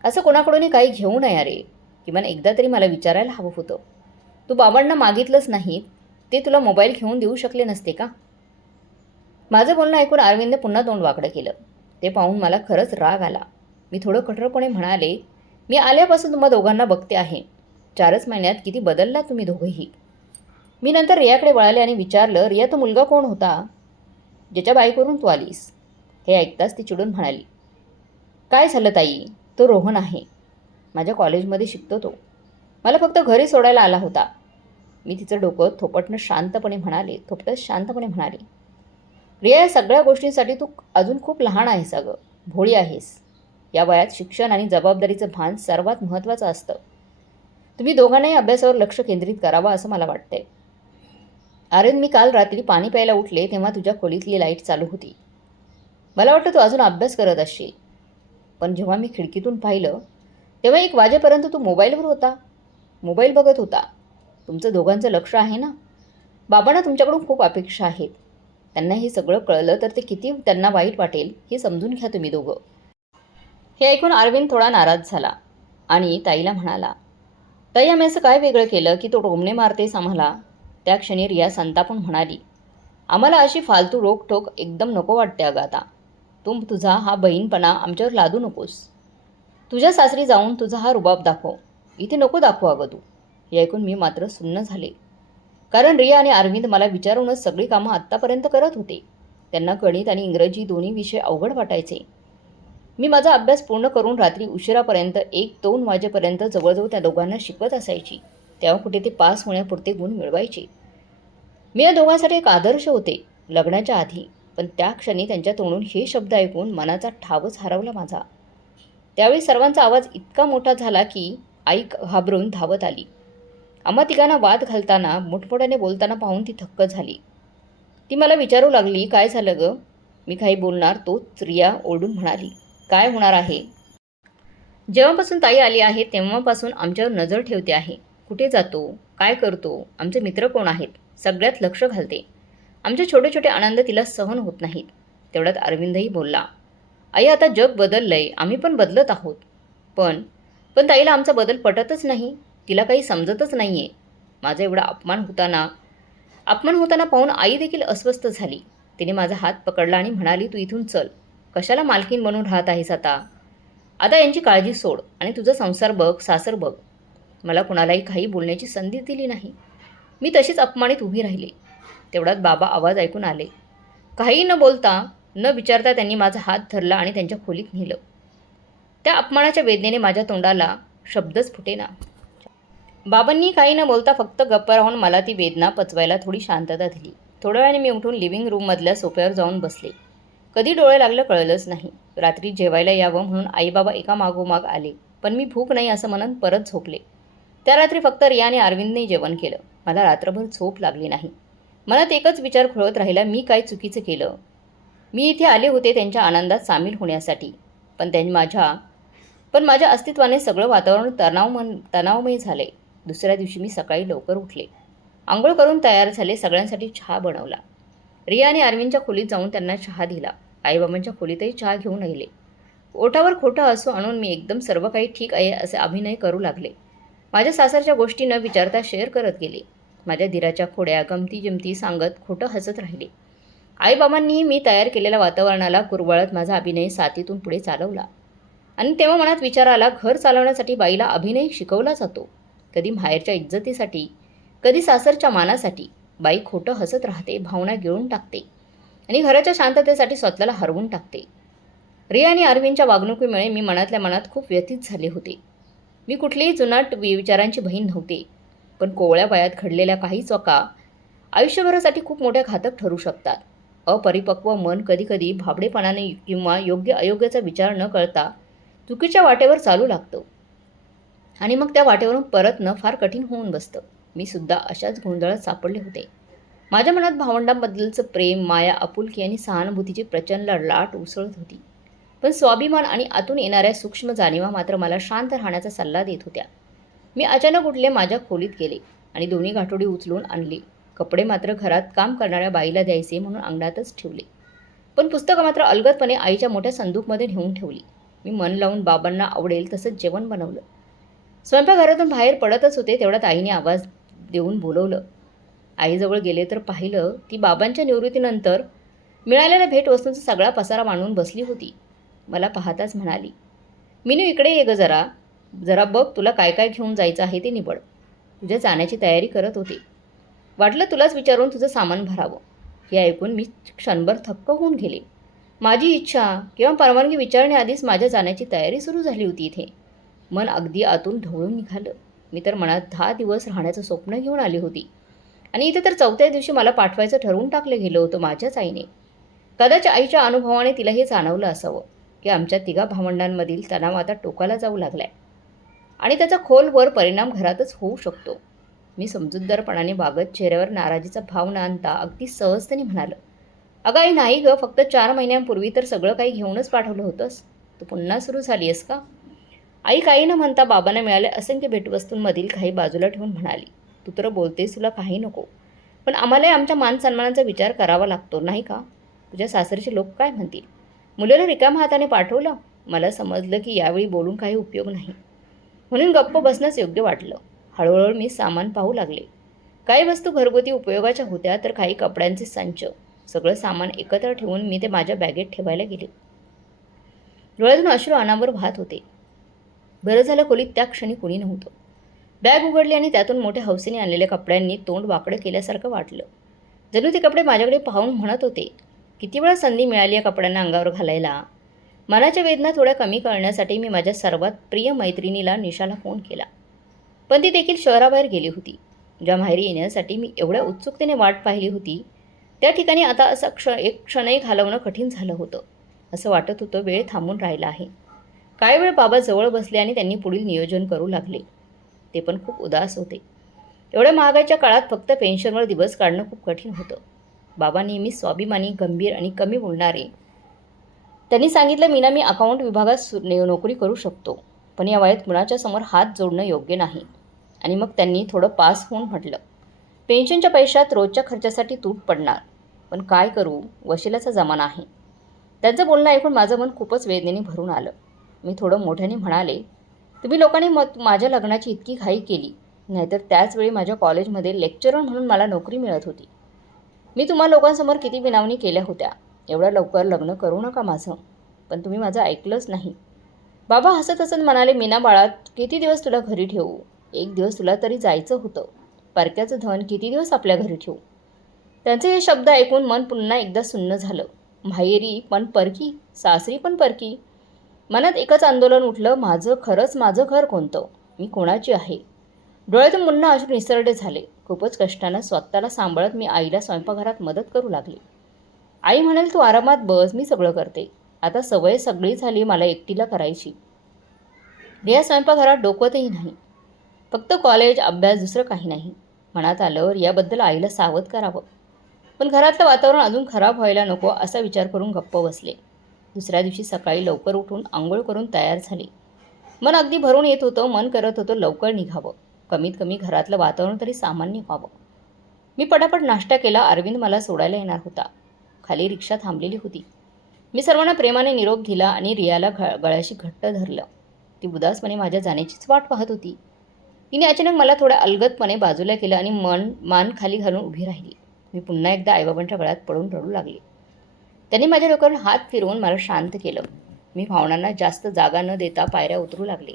असं कोणाकडूनही काही घेऊ नये रे. किमान एकदा तरी मला विचारायला हवं होतं. तू बाबांना मागितलंच नाही, ते तुला मोबाईल घेऊन देऊ शकले नसते का? माझं बोलणं ऐकून अरविंदने पुन्हा तोंड वाकडं केलं. ते पाहून मला खरंच राग आला. मी थोडं कठोरपणे म्हणाले, मी आल्यापासून तुम्हा दोघांना बघते आहे. 4च महिन्यात किती बदलला तुम्ही दोघंही. मी नंतर रियाकडे वळाले आणि विचारलं, रिया तो मुलगा कोण होता ज्याच्या बाईकवरून तू आलीस? हे ऐकताच ती चिडून म्हणाली, काय झालं ताई, तो रोहन आहे. माझ्या कॉलेजमध्ये शिकतो तो. मला फक्त घरी सोडायला आला होता. मी तिचं डोकं थोपटत शांतपणे म्हणाले, रिया या सगळ्या गोष्टींसाठी तू अजून खूप लहान आहेस अगं, भोळी आहेस. या वयात शिक्षण आणि जबाबदारीचं भान सर्वात महत्त्वाचं असतं. तुम्ही दोघांनाही अभ्यासावर लक्ष केंद्रित करावं असं मला वाटतंय. अरविंद, मी काल रात्री पाणी प्यायला उठले तेव्हा तुझ्या खोलीतली लाईट चालू होती. मला वाटतं तू अजून अभ्यास करत असशील. पण जेव्हा मी खिडकीतून पाहिलं तेव्हा 1 वाजेपर्यंत तू मोबाईल बघत होता. तुमचं दोघांचं लक्ष आहे ना? बाबांना तुमच्याकडून खूप अपेक्षा आहेत. त्यांना हे सगळं कळलं तर ते किती त्यांना वाईट वाटेल हे समजून घ्या तुम्ही दोघं. हे ऐकून अरविंद थोडा नाराज झाला आणि ताईला म्हणाला, ताई आम्ही असं काय वेगळं केलं की तो टोमणे मारतेस आम्हाला? त्या क्षणी रिया संतापून म्हणाली, आम्हाला अशी फालतू रोकठोक एकदम नको वाटते अगं आता. तू तुझा हा बहीणपणा आमच्यावर लादू नकोस. तुझ्या सासरी जाऊन तुझा हा रुबाब दाखव. इथे नको दाखव अगं तू. हे ऐकून मी मात्र सुन्न झाले. कारण रिया आणि अरविंद मला विचारूनच सगळी कामं आत्तापर्यंत करत होते. त्यांना गणित आणि इंग्रजी दोन्ही विषय अवघड वाटायचे. मी माझा अभ्यास पूर्ण करून रात्री उशिरापर्यंत 1-2 वाजेपर्यंत जवळजवळ त्या दोघांना शिकवत असायची. तेव्हा कुठे ते पास होण्यापुरते गुण मिळवायचे. मी या दोघांसाठी एक आदर्श होते लग्नाच्या आधी. पण त्या क्षणी त्यांच्या तोंडून हे शब्द ऐकून मनाचा ठावच हरवला माझा. त्यावेळी सर्वांचा आवाज इतका मोठा झाला की आई घाबरून धावत आली. आम्हा तिघांना वाद घालताना मोठमोठ्याने बोलताना पाहून ती थक्क झाली. ती मला विचारू लागली, काय झालं गं? मी काही बोलणार तोच रिया ओरडून म्हणाली, काय होणार आहे? जेव्हापासून ताई आली आहे तेव्हापासून आमच्यावर नजर ठेवते आहे. कुठे जातो, काय करतो, आमचे मित्र कोण आहेत, सगळ्यात लक्ष घालते. आमचे छोटे छोटे आनंद तिला सहन होत नाहीत. तेवढ्यात अरविंदही बोलला, आई आता जग बदललंय, आम्ही पण बदलत आहोत. पण ताईला आमचा बदल पटतच नाही. तिला काही समजतच नाही आहे. माझा एवढा अपमान होताना पाहून आई देखील अस्वस्थ झाली. तिने माझा हात पकडला आणि म्हणाली, तू इथून चल. कशाला मालकीण बनून राहत आहेस आता? आता यांची काळजी सोड आणि तुझा संसार बघ, सासर बघ. मला कुणालाही काही बोलण्याची संधी दिली नाही. मी तशीच अपमानित उभी राहिली. तेवढ्यात बाबा आवाज ऐकून आले. काही न बोलता न विचारता त्यांनी माझा हात धरला आणि त्यांच्या खोलीत नेलं. त्या अपमानाच्या वेदनेने माझ्या तोंडाला शब्दच फुटेना. बाबांनी काही न बोलता फक्त गप्प राहून मला ती वेदना पचवायला थोडी शांतता दिली. थोड्या वेळाने मी उठून लिव्हिंग रूममधल्या सोफ्यावर जाऊन बसले. कधी डोळे लागलं कळलंच नाही. रात्री जेवायला यावं म्हणून आई बाबा एका मागोमाग आले, पण मी भूक नाही असं म्हणून परत झोपले. त्या रात्री फक्त रिया आणि अरविंदने जेवण केलं. मला रात्रभर झोप लागली नाही. मनात एकच विचार खुळत राहिला, मी काय चुकीचं केलं? मी इथे आले होते त्यांच्या आनंदात सामील होण्यासाठी, पण माझ्या अस्तित्वाने सगळं वातावरण तणावमय झाले. दुसऱ्या दिवशी मी सकाळी लवकर उठले. आंघोळ करून तयार झाले. सगळ्यांसाठी चहा बनवला. रिया आणि अरविंदच्या खोलीत जाऊन त्यांना चहा दिला. आईबाबांच्या खोलीतही चहा घेऊन राहिले. ओठावर खोटं हसू आणून मी एकदम सर्व काही ठीक आहे असे अभिनय करू लागले. माझ्या सासरच्या गोष्टी न विचारता शेअर करत गेले. माझ्या धीराच्या खोड्या गमती जमती सांगत खोटं हसत राहिले. आईबाबांनी मी तयार केलेल्या वातावरणाला कुरवाळत माझा अभिनय साथीतून पुढे चालवला. आणि तेव्हा मनात विचार आला, घर चालवण्यासाठी बाईला अभिनय शिकवला जातो. कधी माहेरच्या इज्जतीसाठी, कधी सासरच्या मानासाठी. बाई खोटं हसत राहते, भावना गिळून टाकते आणि घराच्या शांततेसाठी स्वतःला हरवून टाकते. रिया आणि अरविंदच्या वागणुकीमुळे मी मनातल्या मनात खूप व्यथित झाले होते. मी कुठलीही जुनाट विचारांची बहीण नव्हते, पण कोवळ्या वयात घडलेल्या काही चुका आयुष्यभरासाठी खूप मोठ्या घातक ठरू शकतात. अपरिपक्व मन कधीकधी भाबडेपणाने किंवा योग्य अयोग्याचा विचार न करता चुकीच्या वाटेवर चालू लागतं आणि मग त्या वाटेवरून परतणं फार कठीण होऊन बसतं. मी सुद्धा अशाच गोंधळात सापडले होते. माझ्या मनात भावंडांबद्दलचं प्रेम, माया, आपुलकी आणि सहानुभूतीची प्रचंड लाट उसळत होती. पण स्वाभिमान आणि आतून येणाऱ्या सूक्ष्म जाणीवा मात्र मला शांत राहण्याचा सल्ला देत होत्या. मी अचानक उठले, माझ्या खोलीत गेले आणि दोन्ही गाठोडी उचलून आणली. कपडे मात्र घरात काम करणाऱ्या बाईला द्यायचे म्हणून अंगणातच ठेवले. पण पुस्तकं मात्र अलगदपणे आईच्या मोठ्या संदूकमध्ये नेऊन ठेवली. मी मन लावून बाबांना आवडेल तसंच जेवण बनवलं. स्वयंपाकघरातून बाहेर पडतच होते, तेवढ्यात आईने आवाज देऊन बोलवलं. आईजवळ गेले तर पाहिलं ती बाबांच्या निवृत्तीनंतर मिळालेल्या भेटवस्तूंचा सगळा पसारा मांडून बसली होती. मला पाहताच म्हणाली, मीनू इकडे ये ग जरा बघ, तुला काय काय घेऊन जायचं आहे ते निवड. तुझ्या जाण्याची तयारी करत होते. वाटलं तुलाच विचारून तुझं सामान भरावं. हे ऐकून मी क्षणभर थक्क होऊन गेले. माझी इच्छा किंवा परवानगी विचारण्याआधीच माझ्या जाण्याची तयारी सुरू झाली होती. इथे मन अगदी आतून ढवळून निघालं. मी तर मनात 10 दिवस राहण्याचं स्वप्न घेऊन आली होती आणि इथे तर 4थ्या दिवशी मला पाठवायचं ठरवून टाकलं गेलं होतं माझ्याच आईने. कदाचित आईच्या अनुभवाने तिला हे जाणवलं असावं की आमच्या तिघा भावंडांमधील तणाव आता टोकाला जाऊ लागलाय आणि त्याचा खोलवर परिणाम घरातच होऊ शकतो. मी समजूतदारपणाने वागत चेहऱ्यावर नाराजीचा भाव न आणता अगदी सहजतेने म्हणालं, अगं आई नाही ग, फक्त 4 महिन्यांपूर्वी तर सगळं काही घेऊनच पाठवलं होतंस. तू पुन्हा सुरू झाली आहेस का? आई काही न म्हणता बाबांना मिळाल्या असंख्य भेटवस्तूंमधील काही बाजूला ठेवून म्हणाली, तू तर बोलतेस तुला काही नको, पण आम्हालाही आमच्या मानसन्मानाचा विचार करावा लागतो नाही का? तुझ्या सासरचे लोक काय म्हणतील? मुलीला रिकाम्या हाताने पाठवलं. मला समजलं की यावेळी बोलून काही उपयोग नाही, म्हणून गप्प बसणंच योग्य वाटलं. हळूहळू मी सामान पाहू लागले. काही वस्तू घरगुती उपयोगाच्या होत्या तर काही कपड्यांचे संच. सगळं सामान एकत्र ठेवून मी ते माझ्या बॅगेत ठेवायला गेले. डोळ्यातून अश्रू अनावर वाहत होते. बरं झालं खोलीत त्या क्षणी कुणी नव्हतं. बॅग उघडली आणि त्यातून मोठ्या हौसेने आणलेल्या कपड्यांनी तोंड वाकडं केल्यासारखं वाटलं. जणू ते कपडे माझ्याकडे पाहून म्हणत होते, किती वेळा संधी मिळाली या कपड्यांना अंगावर घालायला. मनाच्या वेदना थोड्या कमी करण्यासाठी मी माझ्या सर्वात प्रिय मैत्रिणीला निशाला फोन केला, पण ती देखील शहराबाहेर गेली होती. ज्या माहेरी येण्यासाठी मी एवढ्या उत्सुकतेने वाट पाहिली होती त्या ठिकाणी आता असं एक क्षणही घालवणं कठीण झालं होतं. असं वाटत होतं वेळ थांबून राहिला आहे. काही वेळ बाबा जवळ बसले आणि त्यांनी पुढील नियोजन करू लागले. ते पण खूप उदास होते. एवढ्या महागाईच्या काळात फक्त पेन्शनवर दिवस काढणं खूप कठीण होतं. बाबा नेहमी स्वाभिमानी, गंभीर आणि कमी बोलणारे. त्यांनी सांगितलं, मीना मी अकाउंट विभागात नोकरी करू शकतो, पण या वयात कुणाच्या समोर हात जोडणं योग्य नाही. आणि मग त्यांनी थोडं पास होऊन म्हटलं, पेन्शनच्या पैशात रोजच्या खर्चासाठी तूट पडणार, पण काय करू, वशिलाचा जमाना आहे. त्यांचं बोलणं ऐकून माझं मन खूपच वेदनेने भरून आलं. मी थोडं मोठ्याने म्हणाले, तुम्ही लोकांनी माझ्या लग्नाची इतकी घाई केली, नाहीतर त्याच वेळी माझ्या कॉलेजमध्ये लेक्चरर म्हणून मला नोकरी मिळत होती. मी तुम्हा लोकांसमोर किती विनवणी केल्या होत्या, एवढ्या लवकर लग्न करू नका माझं, पण तुम्ही माझं ऐकलंच नाही. बाबा हसत हसत म्हणाले, मीना बाळा, किती दिवस तुला घरी ठेवू? एक दिवस तुला तरी जायचं होतं. परक्याचं धन किती दिवस आपल्या घरी ठेवू? त्यांचे हे शब्द ऐकून मन पुन्हा एकदा सुन्न झालं. माहेरी पण परकी, सासरी पण परकी. मनात एकच आंदोलन उठलं, माझं घर कोणतं? मी कोणाची आहे? डोळ्यातून पुन्हा अश्रू निसरडे झाले. खूपच कष्टानं स्वतःला सांभाळत मी आईला स्वयंपाकघरात मदत करू लागले. आई म्हणाल, तू आरामात बस, मी सगळं करते. आता सवय सगळी झाली मला एकटीला करायची. रिया स्वयंपाकघरात डोकवतही नाही. फक्त कॉलेज, अभ्यास, दुसरं काही नाही. मनात आलं रियाबद्दल आईला सावध करावं, पण घरातलं वातावरण अजून खराब व्हायला नको असा विचार करून गप्प बसले. दुसऱ्या दिवशी सकाळी लवकर उठून आंघोळ करून तयार झाले. मन अगदी भरून येत होतं. मन करत होतं लवकर निघावं, कमीत कमी घरातलं वातावरण तरी सामान्य व्हावं. मी पटापट नाश्ता केला. अरविंद मला सोडायला येणार होता. खाली रिक्षा थांबलेली होती. मी सर्वांना प्रेमाने निरोप दिला आणि रियाला गळ्याशी घट्ट धरलं. ती उदासपणे माझ्या जाण्याचीच वाट पाहत होती. तिने अचानक मला थोड्या अलगदपणे बाजूला केलं आणि मान खाली घालून उभी राहिली. मी पुन्हा एकदा आईबाबांच्या गळ्यात पडून रडू लागले. त्यांनी माझ्या डोक्यावर हात फिरवून मला शांत केलं. मी भावनांना जास्त जागा न देता पायऱ्या उतरू लागले.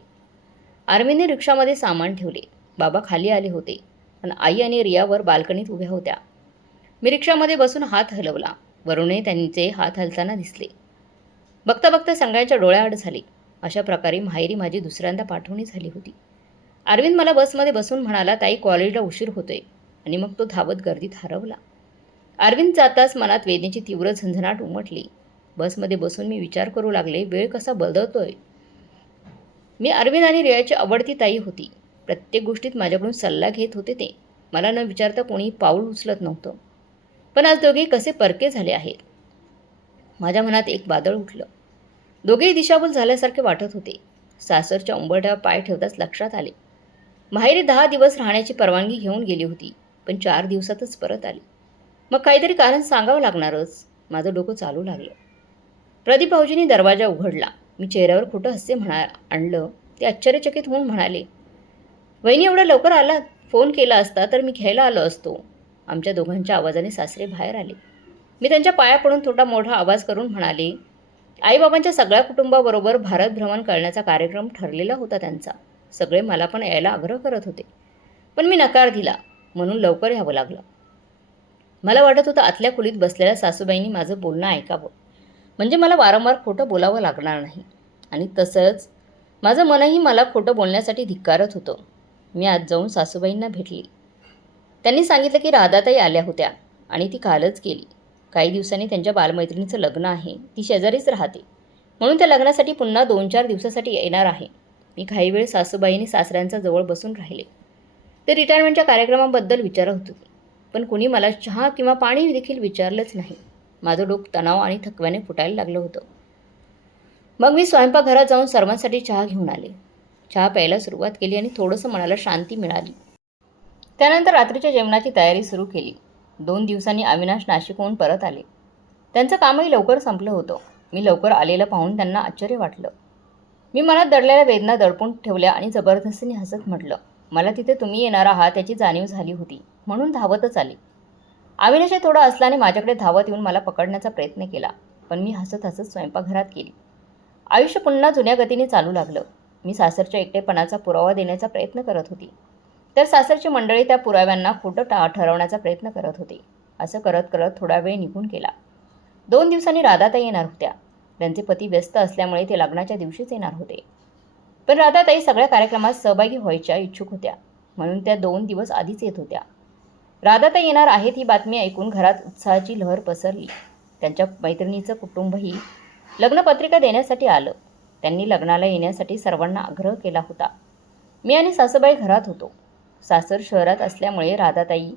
अरविंदने रिक्षामध्ये सामान ठेवले. बाबा खाली आले होते, पण आई आणि रियावर बाल्कनीत उभ्या होत्या. मी रिक्षामध्ये बसून हात हलवला. वरूनही त्यांचे हात हलताना दिसले. बघता बघता सगळ्यांच्या डोळ्याआड झाली. अशा प्रकारे माहेरी माझी दुसऱ्यांदा पाठवणी झाली होती. अरविंद मला बसमध्ये बसून म्हणाला, ताई कॉलेजला उशीर होतोय, आणि मग तो धावत गर्दीत हरवला. अरविंद जाताच मनात वेदनेची तीव्र झंझणाट उमटली. बसमध्ये बसून मी विचार करू लागले, वेळ कसा बदलतोय. मी अरविंद आणि रियाची आवडती ताई होती. प्रत्येक गोष्टीत माझ्याकडून सल्ला घेत होते ते. मला न विचारता कोणी पाऊल उचलत नव्हतं. पण आज दोघेही कसे परके झाले आहेत. माझ्या मनात एक वादळ उठलं. दोघेही दिशाभूल झाल्यासारखे वाटत होते. सासरच्या उंबरठ्यावर पाय ठेवताच लक्षात आले. माहेरी 10 दिवस राहण्याची परवानगी घेऊन गेली होती, पण 4 दिवसातच परत आली. मग काहीतरी कारण सांगावं लागणारच. माझं डोकं चालू लागलं. प्रदीप भाऊजींनी दरवाजा उघडला. मी चेहऱ्यावर खोटं हास्य आणलं. ते आश्चर्यचकित होऊन म्हणाले, वहिनी एवढ्या लवकर आलात? फोन केला असता तर मी घ्यायला आलो असतो. आमच्या दोघांच्या आवाजाने सासरे बाहेर आले. मी त्यांच्या पाया पडून थोडा मोठा आवाज करून म्हणाले, आईबाबांच्या सगळ्या कुटुंबाबरोबर भारत भ्रमण करण्याचा कार्यक्रम ठरलेला होता त्यांचा. सगळे मला पण यायला आग्रह करत होते, पण मी नकार दिला, म्हणून लवकर यावं लागलं. मला वाटत होतं आतल्या खोलीत बसलेल्या सासूबाईंनी माझं बोलणं ऐकावं, म्हणजे मला वारंवार खोटं बोलावं लागणार नाही. आणि तसंच माझं मनही मला खोटं बोलण्यासाठी धिक्कारत होतं. मी आज जाऊन सासूबाईंना भेटली. त्यांनी सांगितलं की राधाताई आल्या होत्या आणि ती कालच गेली. काही दिवसांनी त्यांच्या बालमैत्रिणीचं लग्न आहे. ती शेजारीच राहते, म्हणून त्या लग्नासाठी पुन्हा 2-4 दिवसासाठी येणार आहे. मी काही वेळ सासूबाईंनी सासऱ्यांच्या जवळ बसून राहिले. ते रिटायरमेंटच्या कार्यक्रमाबद्दल विचारत होते, पण कुणी मला चहा किंवा पाणी देखील विचारलंच नाही. माझं डोकं तणाव आणि थकव्याने फुटायला लागलं होतं. मग मी स्वयंपाकघरात जाऊन सर्वांसाठी चहा घेऊन आले. चहा प्यायला सुरुवात केली आणि थोडंसं मनाला शांती मिळाली. त्यानंतर रात्रीच्या जेवणाची तयारी सुरू केली. 2 दिवसांनी अविनाश नाशिकहून परत आले. त्यांचं कामही लवकर संपलं होतं. मी लवकर आलेलं पाहून त्यांना आश्चर्य वाटलं. मी मनात दडलेल्या वेदना दडपून ठेवल्या आणि जबरदस्तीने हसत म्हटलं, मला तिथे तुम्ही येणार आहात याची जाणीव झाली होती, म्हणून धावतच आले. अविनाश थोडा असल्याने माझ्याकडे धावत येऊन मला पकडण्याचा प्रयत्न केला, पण मी हसत हसत स्वयंपाकघरात गेली. आयुष्य पुन्हा जुन्या गतीने चालू लागलं. मी सासरच्या एकटेपणाचा पुरावा देण्याचा प्रयत्न करत होती, तर सासरची मंडळी त्या पुराव्यांना खोटं ठरवण्याचा प्रयत्न करत होते. असं करत करत थोडा वेळ निघून गेला. 2 दिवसांनी राधाताई येणार होत्या. त्यांचे पती व्यस्त असल्यामुळे ते लग्नाच्या दिवशीच येणार होते, पण राधाताई सगळ्या कार्यक्रमात सहभागी व्हायच्या इच्छुक होत्या, म्हणून त्या 2 दिवस आधीच येत होत्या. राधाताई येणार आहेत ही बातमी ऐकून घरात उत्साहाची लहर पसरली. त्यांच्या मैत्रिणीचं कुटुंबही लग्नपत्रिका देण्यासाठी आलं. त्यांनी लग्नाला येण्यासाठी सर्वांना आग्रह केला होता. मी आणि सासूबाई घरात होतो. सासर शहरात असल्यामुळे राधाताई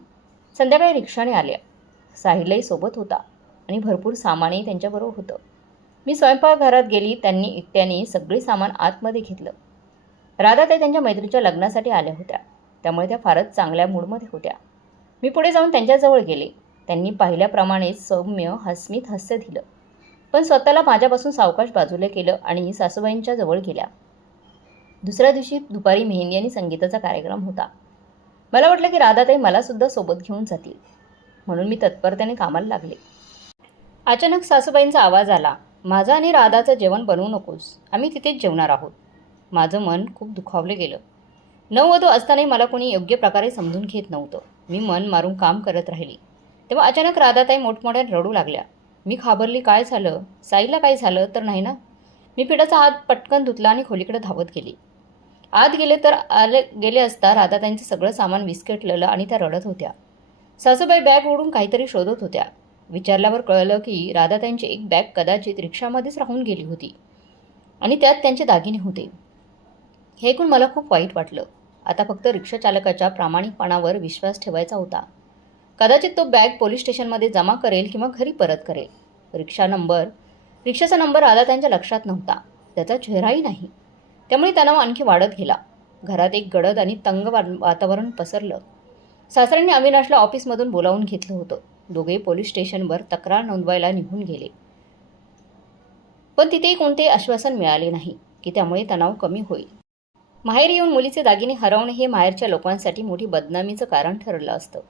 संध्याकाळी रिक्षाने आल्या. साहिलही सोबत होता आणि भरपूर सामानही त्यांच्याबरोबर होतं. मी स्वयंपाकघरात गेली. त्यांनी एकट्याने सगळे सामान आतमध्ये घेतलं. राधाताई त्यांच्या मैत्रिणीच्या लग्नासाठी आल्या होत्या, त्यामुळे त्या फारच चांगल्या मूडमध्ये होत्या. मी पुढे जाऊन त्यांच्याजवळ गेले. त्यांनी पाहिल्याप्रमाणेच सौम्य हसमीत हास्य दिलं, पण स्वतःला माझ्यापासून सावकाश बाजूला केलं आणि सासूबाईंच्या जवळ गेल्या. दुसऱ्या दिवशी दुपारी मेहंदी आणि संगीताचा कार्यक्रम होता. मला वाटलं की राधाताई मलासुद्धा सोबत घेऊन जातील, म्हणून मी तत्परतेने कामाला लागले. अचानक सासूबाईंचा आवाज आला, माझं आणि राधाचं जेवण बनवू नकोस, आम्ही तिथेच जेवणार आहोत. माझं मन खूप दुखावलं गेलं. नववधू असतानाही मला कोणी योग्य प्रकारे समजून घेत नव्हतं. मी मन मारून काम करत राहिली. तेव्हा अचानक राधाताई मोठमोठ्याने रडू लागल्या. मी घाबरली. काय झालं? साईला काय झालं तर नाही ना? मी पिठाचा हात पटकन धुतला आणि खोलीकडे धावत गेली. आत गेले असता राधाताईंचं सगळं सामान विस्कटलेलं आणि त्या रडत होत्या. सासूबाई बॅग ओढून काहीतरी शोधत होत्या. विचारल्यावर कळलं की राधाताईंची एक बॅग कदाचित रिक्षामध्येच राहून गेली होती आणि त्यात त्यांचे दागिने होते. हे ऐकून मला खूप वाईट वाटलं. आता फक्त रिक्षाचालकाच्या प्रामाणिकपणावर विश्वास ठेवायचा होता. कदाचित तो बॅग पोलीस स्टेशनमध्ये जमा करेल किंवा घरी परत करेल. रिक्षाचा नंबर राधाताईंच्या लक्षात नव्हता. त्याचा चेहराही नाही. त्यामुळे तणाव आणखी वाढत गेला. घरात एक गडद आणि तंग वातावरण पसरलं. सासऱ्यांनी अविनाशला ऑफिसमधून बोलावून घेतलं होतं. दोघेही पोलीस स्टेशनवर तक्रार नोंदवायला निघून गेले. पण तिथेही कोणतेही आश्वासन मिळाले नाही की त्यामुळे तणाव कमी होईल. माहेरी येऊन मुलीचे दागिने हरवणे हे माहेरच्या लोकांसाठी मोठी बदनामीचं कारण ठरलं असतं.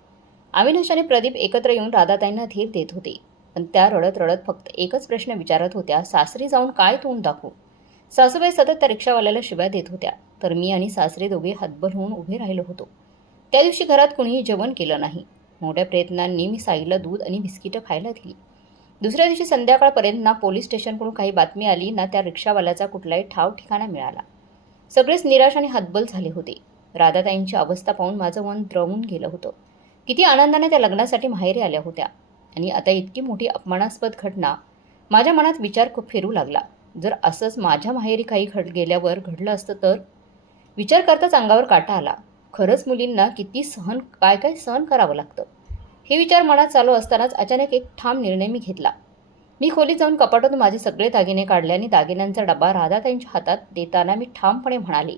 अविनाश आणि प्रदीप एकत्र येऊन राधाताईंना धीर देत होते. पण त्या रडत रडत फक्त एकच प्रश्न विचारत होत्या, सासरी जाऊन काय तोंड दाखवू? सासूबाई सतत त्या रिक्षावाल्याला शिव्या देत होत्या, तर मी आणि सासरे दोघे हतबल होऊन उभे राहिलो होतो. त्या दिवशी घरात कुणीही जेवण केलं नाही. मोठ्या प्रयत्नांनी मी साईला दूध आणि बिस्किटं खायला दिली. दुसऱ्या दिवशी संध्याकाळपर्यंत ना पोलीस स्टेशनकडून काही बातमी आली ना त्या रिक्षावाल्याचा कुठलाही ठाव ठिकाणा मिळाला. सगळेच निराश आणि हतबल झाले होते. राधाताईंची अवस्था पाहून माझं मन द्रवून गेलं होतं. किती आनंदाने त्या लग्नासाठी माहेरी आल्या होत्या आणि आता इतकी मोठी अपमानास्पद घटना. माझ्या मनात विचार खूप फिरू लागला. जर असंच माझ्या माहेरी काही गेल्यावर घडलं असतं तर? विचार करताच अंगावर काटा आला. खरंच मुलींना किती काय सहन करावं लागतं. हे विचार मनात चालू असतानाच अचानक एक ठाम निर्णय मी घेतला. मी खोलीत जाऊन कपाटातून माझे सगळे दागिने काढले आणि दागिन्यांचा डबा राधाताईंच्या हातात देताना मी ठामपणे म्हणाले,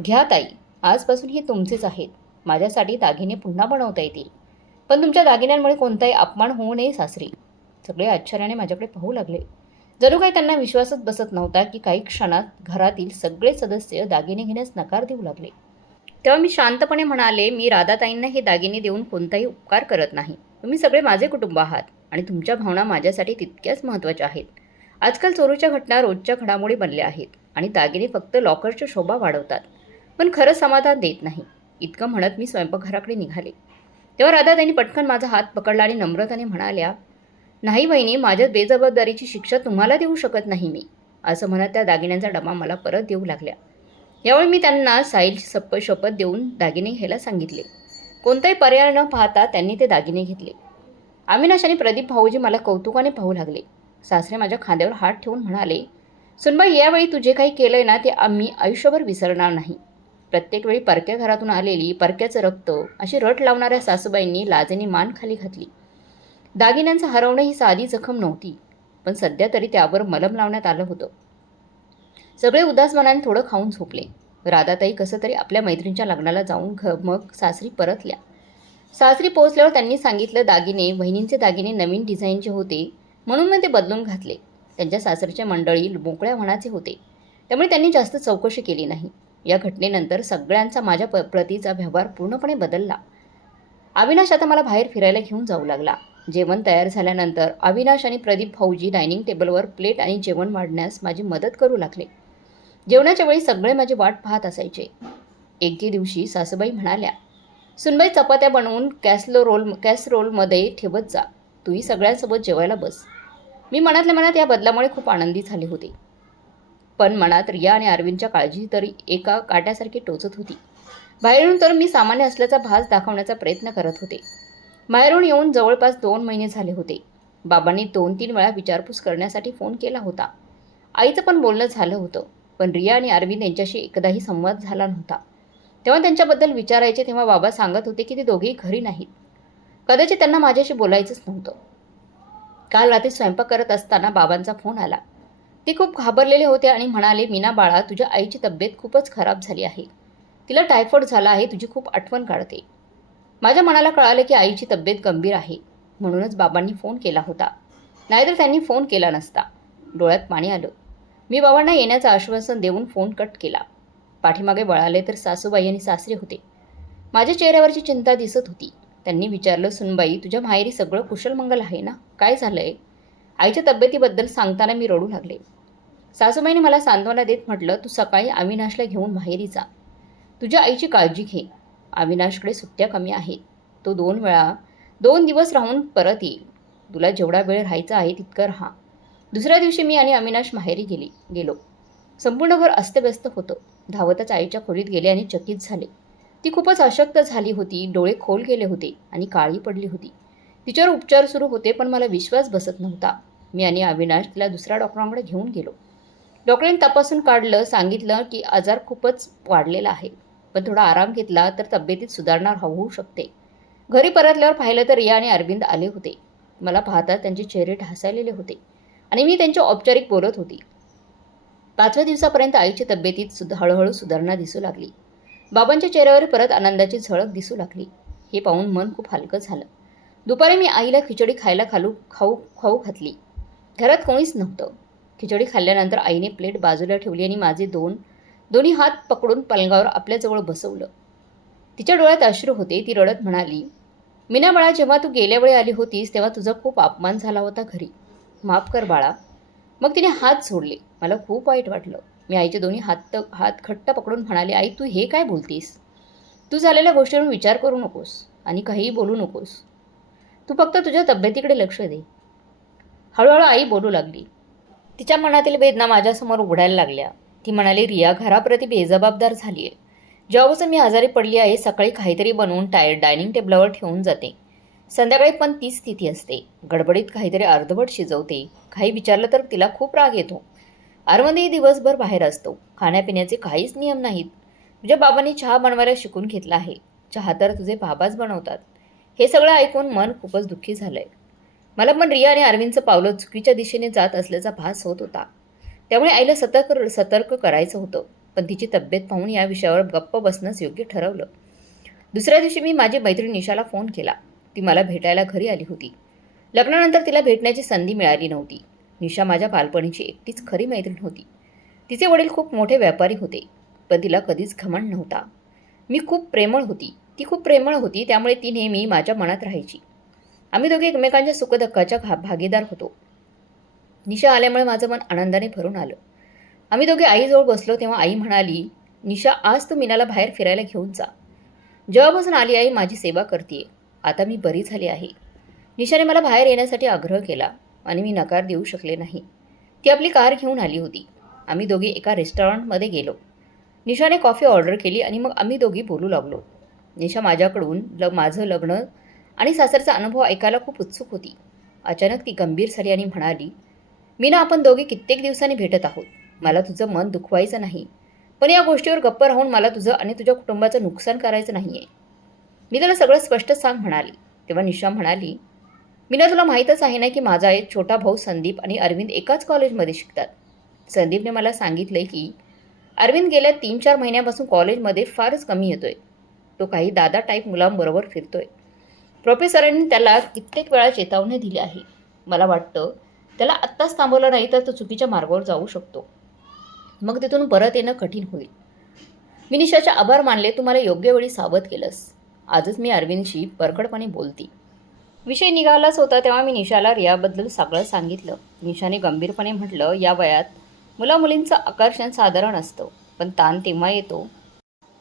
घ्या ताई, आजपासून हे तुमचेच आहेत. माझ्यासाठी दागिने पुन्हा बनवता येतील, पण तुमच्या दागिन्यांमुळे कोणताही अपमान होऊ नये सासरी. सगळे आश्चर्याने माझ्याकडे पाहू लागले. जणू काही त्यांना विश्वासच बसत नव्हता की काही क्षणात घरातील सगळे सदस्य दागिने घेण्यास नकार देऊ लागले. तेव्हा मी शांतपणे म्हणाले, मी राधाताईंना हे दागिने देऊन कोणताही उपकार करत नाही. तुम्ही सगळे माझे कुटुंब आहात आणि तुमच्या भावना माझ्यासाठी तितक्याच महत्त्वाच्या आहेत. आजकाल चोरीच्या घटना रोजच्या घडामोडी बनल्या आहेत आणि दागिने फक्त लॉकरची शोभा वाढवतात, पण खरं समाधान देत नाही. इतकं म्हणत मी स्वयंपाकघराकडे निघाले. तेव्हा राधाताईंनी पटकन माझा हात पकडला आणि नम्रताने म्हणाल्या, नाही वहिनी, माझ्या बेजबाबदारीची शिक्षा तुम्हाला देऊ शकत नाही मी. असं म्हणत त्या दागिन्यांचा डबा मला परत देऊ लागल्या. यावेळी मी त्यांना साईलची शपथ देऊन दागिने घ्यायला सांगितले. कोणताही पर्याय न पाहता त्यांनी ते दागिने घेतले. अविनाश आणि प्रदीप भाऊजी मला कौतुकाने पाहू लागले. सासरे माझ्या खांद्यावर हात ठेवून म्हणाले, सुनबाई, यावेळी तू जे काही केलंय ना ते आम्ही आयुष्यभर विसरणार नाही. प्रत्येक वेळी परक्या घरातून आलेली, परक्याचं रक्त अशी रट लावणाऱ्या सासूबाईंनी लाजेने मान खाली घातली. दागिन्यांचं हरवणं ही साधी जखम नव्हती, पण सध्या तरी त्यावर मलम लावण्यात आलं होतं. सगळे उदास मनाने थोडं खाऊन झोपले. राधाताई कसं तरी आपल्या मैत्रिणीच्या लग्नाला जाऊन मग सासरी परतल्या. सासरी पोहोचल्यावर त्यांनी सांगितलं, दागिने बहिणींचे दागिने नवीन डिझाईनचे होते म्हणून मी ते बदलून घातले. त्यांच्या सासरच्या मंडळी मोकळ्या मनाचे होते, त्यामुळे त्यांनी जास्त चौकशी केली नाही. या घटनेनंतर सगळ्यांचा माझ्या प्रतीचा व्यवहार पूर्णपणे बदलला. अविनाश आता मला बाहेर फिरायला घेऊन जाऊ लागला. जेवण तयार झाल्यानंतर अविनाश आणि प्रदीप भाऊजी डायनिंग टेबलवर प्लेट आणि जेवण वाढण्यास माझी मदत करू लागले. जेवणाच्या वेळी सगळे माझी वाट पाहत असायचे. एके दिवशी सासूबाई म्हणाल्या, सुनबाई, चपात्या बनवून कॅसरोलमध्ये ठेवत जा. तूही सगळ्यांसोबत जेवायला बस. मी मनातल्या मनात या बदलामुळे खूप आनंदी झाले होते, पण मनात रिया आणि अरविंदच्या काळजी तरी एका काट्यासारखी टोचत होती. बाहेरून तर मी सामान्य असल्याचा भास दाखवण्याचा प्रयत्न करत होते. बाहेरून येऊन जवळपास 2 महिने झाले होते. बाबांनी 2-3 वेळा विचारपूस करण्यासाठी फोन केला होता. आईचं पण बोलणं झालं होतं, पण रिया आणि अरविंद यांच्याशी एकदाही संवाद झाला नव्हता. तेव्हा त्यांच्याबद्दल विचारायचे तेव्हा बाबा सांगत होते की ते दोघेही घरी नाहीत. कदाचित त्यांना माझ्याशी बोलायचंच नव्हतं. काल रात्री स्वयंपाक करत असताना बाबांचा फोन आला. ते खूप घाबरलेले होते आणि म्हणाले, मीना बाळा, तुझ्या आईची तब्येत खूपच खराब झाली आहे. तिला टायफॉइड झाला आहे. तुझी खूप आठवण काढते. माझ्या मनाला कळाले की आईची तब्येत गंभीर आहे, म्हणूनच बाबांनी फोन केला होता, नाहीतर त्यांनी फोन केला नसता. डोळ्यात पाणी आलं. मी बाबांना येण्याचं आश्वासन देऊन फोन कट केला. पाठीमागे वळाले तर सासूबाई आणि सासरे होते. माझ्या चेहऱ्यावरची चिंता दिसत होती. त्यांनी विचारलं, सुनबाई, तुझ्या माहेरी सगळं कुशलमंगल आहे ना? काय झालंय? आईच्या तब्येतीबद्दल सांगताना मी रडू लागले. सासूबाईने मला सांत्वना देत म्हटलं, तू सकाळी अविनाशला घेऊन माहेरी जा. तुझ्या आईची काळजी घे. अविनाशकडे सुट्ट्या कमी आहेत. तो 2 दिवस राहून परत येईल. तुला जेवढा वेळ राहायचा आहे तितकं राहा. दुसऱ्या दिवशी मी आणि अविनाश माहेरी गेलो. संपूर्ण घर अस्तव्यस्त होतं. धावतच आईच्या खोलीत गेले आणि चकित झाले. ती खूपच अशक्त झाली होती. डोळे खोल गेले होते आणि काळी पडली होती. तिच्यावर उपचार सुरू होते, पण मला विश्वास बसत नव्हता. मी आणि अविनाश तिला दुसऱ्या डॉक्टरांकडे घेऊन गेलो. डॉक्टरांनी तपासून काढलं. सांगितलं की आजार खूपच वाढलेला आहे, पण थोडा आराम घेतला तर तब्येतीत सुधारणा होऊ शकते. घरी परतल्यावर पाहिलं तर रिया आणि अरविंद आले होते. मला पाहताच त्यांचे चेहरे ढासळलेले होते आणि मी त्यांच्या औपचारिक बोलत होती. 5व्या दिवसापर्यंत आईच्या तब्येतीत हळूहळू सुधारणा दिसू लागली. बाबांच्या चेहऱ्यावर परत आनंदाची झळक दिसू लागली. हे पाहून मन खूप हलकं झालं. दुपारी मी आईला खिचडी खायला खाऊ घातली. घरात कोणीच नव्हतं. खिचडी खाल्ल्यानंतर आईने प्लेट बाजूला ठेवली आणि माझे दोन्ही हात पकडून पलंगावर आपल्याजवळ बसवलं. तिच्या डोळ्यात अश्रू होते. ती रडत म्हणाली, मीना बाळा, जेव्हा तू गेल्या वेळी आली होतीस तेव्हा तुझा खूप अपमान झाला होता घरी. माफ कर बाळा. मग तिने हात सोडले. मला खूप वाईट वाटलं. मी आईचे दोन्ही हात घट्ट पकडून म्हणाले, आई, तू हे काय बोलतीस? तू झालेल्या गोष्टींवर विचार करू नकोस आणि काहीही बोलू नकोस. तू फक्त तुझ्या तब्येतीकडे लक्ष दे. हळूहळू आई बोलू लागली. तिच्या मनातील वेदना माझ्यासमोर उघडायला लागल्या. ती म्हणाली, रिया घराप्रती बेजबाबदार झाली आहे. जेव्हापासून मी आजारी पडली आहे, सकाळी काहीतरी बनवून डायनिंग टेबलावर ठेवून जाते. संध्याकाळी पण तीच स्थिती असते. गडबडीत काहीतरी अर्धवट शिजवते. काही विचारलं तर तिला खूप राग येतो. अरविंदही दिवसभर बाहेर असतो. खाण्यापिण्याचे काहीच नियम नाहीत. तुझ्या बाबांनी चहा बनवायला शिकून घेतला आहे. चहा तर तुझे बाबाच बनवतात. हे सगळं ऐकून मन खूपच दुःखी झालंय. मला पण रिया आणि अरविंदचं पावलं चुकीच्या दिशेने जात असल्याचा भास होत होता. त्यामुळे आईला सतर्क करायचं होतं. पण तिची तब्येत पाहून या विषयावर गप्प बसणंच योग्य ठरवलं. दुसऱ्या दिवशी मी माझी मैत्रीण निशाला फोन केला. ती मला भेटायला घरी आली होती. लग्नानंतर तिला भेटण्याची संधी मिळाली नव्हती. निशा माझ्या बालपणीची एकटीच खरी मैत्रीण होती. तिचे वडील खूप मोठे व्यापारी होते, पण तिला कधीच घमंड नव्हता. ती खूप प्रेमळ होती, त्यामुळे ती नेहमी माझ्या मनात राहायची. आम्ही दोघे एकमेकांच्या सुखदुःखाच्या भागीदार होतो. निशा आल्यामुळे माझं मन आनंदाने भरून आलं. आम्ही दोघे आईजवळ बसलो तेव्हा आई म्हणाली, निशा, आज तू मीनाला बाहेर फिरायला घेऊन जा. जेव्हापासून आली आई माझी सेवा करते. आता मी बरी झाली आहे. निशाने मला बाहेर येण्यासाठी आग्रह केला आणि मी नकार देऊ शकले नाही. ती आपली कार घेऊन आली होती. आम्ही दोघे एका रेस्टॉरंटमध्ये गेलो. निशाने कॉफी ऑर्डर केली आणि मग आम्ही दोघी बोलू लागलो. निशा माझ्याकडून माझं लग्न आणि सासरचा अनुभव ऐकायला खूप उत्सुक होती. अचानक ती गंभीर झाली आणि म्हणाली, मीना, आपण दोघे कित्येक दिवसांनी भेटत आहोत. मला तुझं मन दुखवायचं नाही, पण या गोष्टीवर गप्प राहून मला तुझं आणि तुझ्या कुटुंबाचं नुकसान करायचं नाही आहे. मी त्याला सगळं स्पष्ट सांग म्हणाली. तेव्हा निशा म्हणाली, मीना, तुला माहीतच आहे ना की माझा एक छोटा भाऊ संदीप आणि अरविंद एकाच कॉलेजमध्ये शिकतात. संदीपने मला सांगितलंय की अरविंद गेल्या 3-4 महिन्यापासून कॉलेजमध्ये फारच कमी येतोय. तो काही दादा टाईप मुलांबरोबर फिरतोय. प्रोफेसरांनी त्याला कित्येक वेळा चेतावणी दिली आहे. मला वाटतं त्याला आत्ताच थांबवलं नाही तर तो चुकीच्या मार्गावर जाऊ शकतो. मग तिथून परत येणं कठीण होईल. मी निशाचे आभार मानले. तू मला योग्य वेळी सावध केलंस. आजच मी अरविंदशी परखडपणे बोलती. विषय निघालाच होता तेव्हा मी निशाला रियाबद्दल सगळं सांगितलं. निशाने गंभीरपणे म्हटलं, या वयात मुलामुलींचं आकर्षण साधारण असतं, पण ताण तेव्हा येतो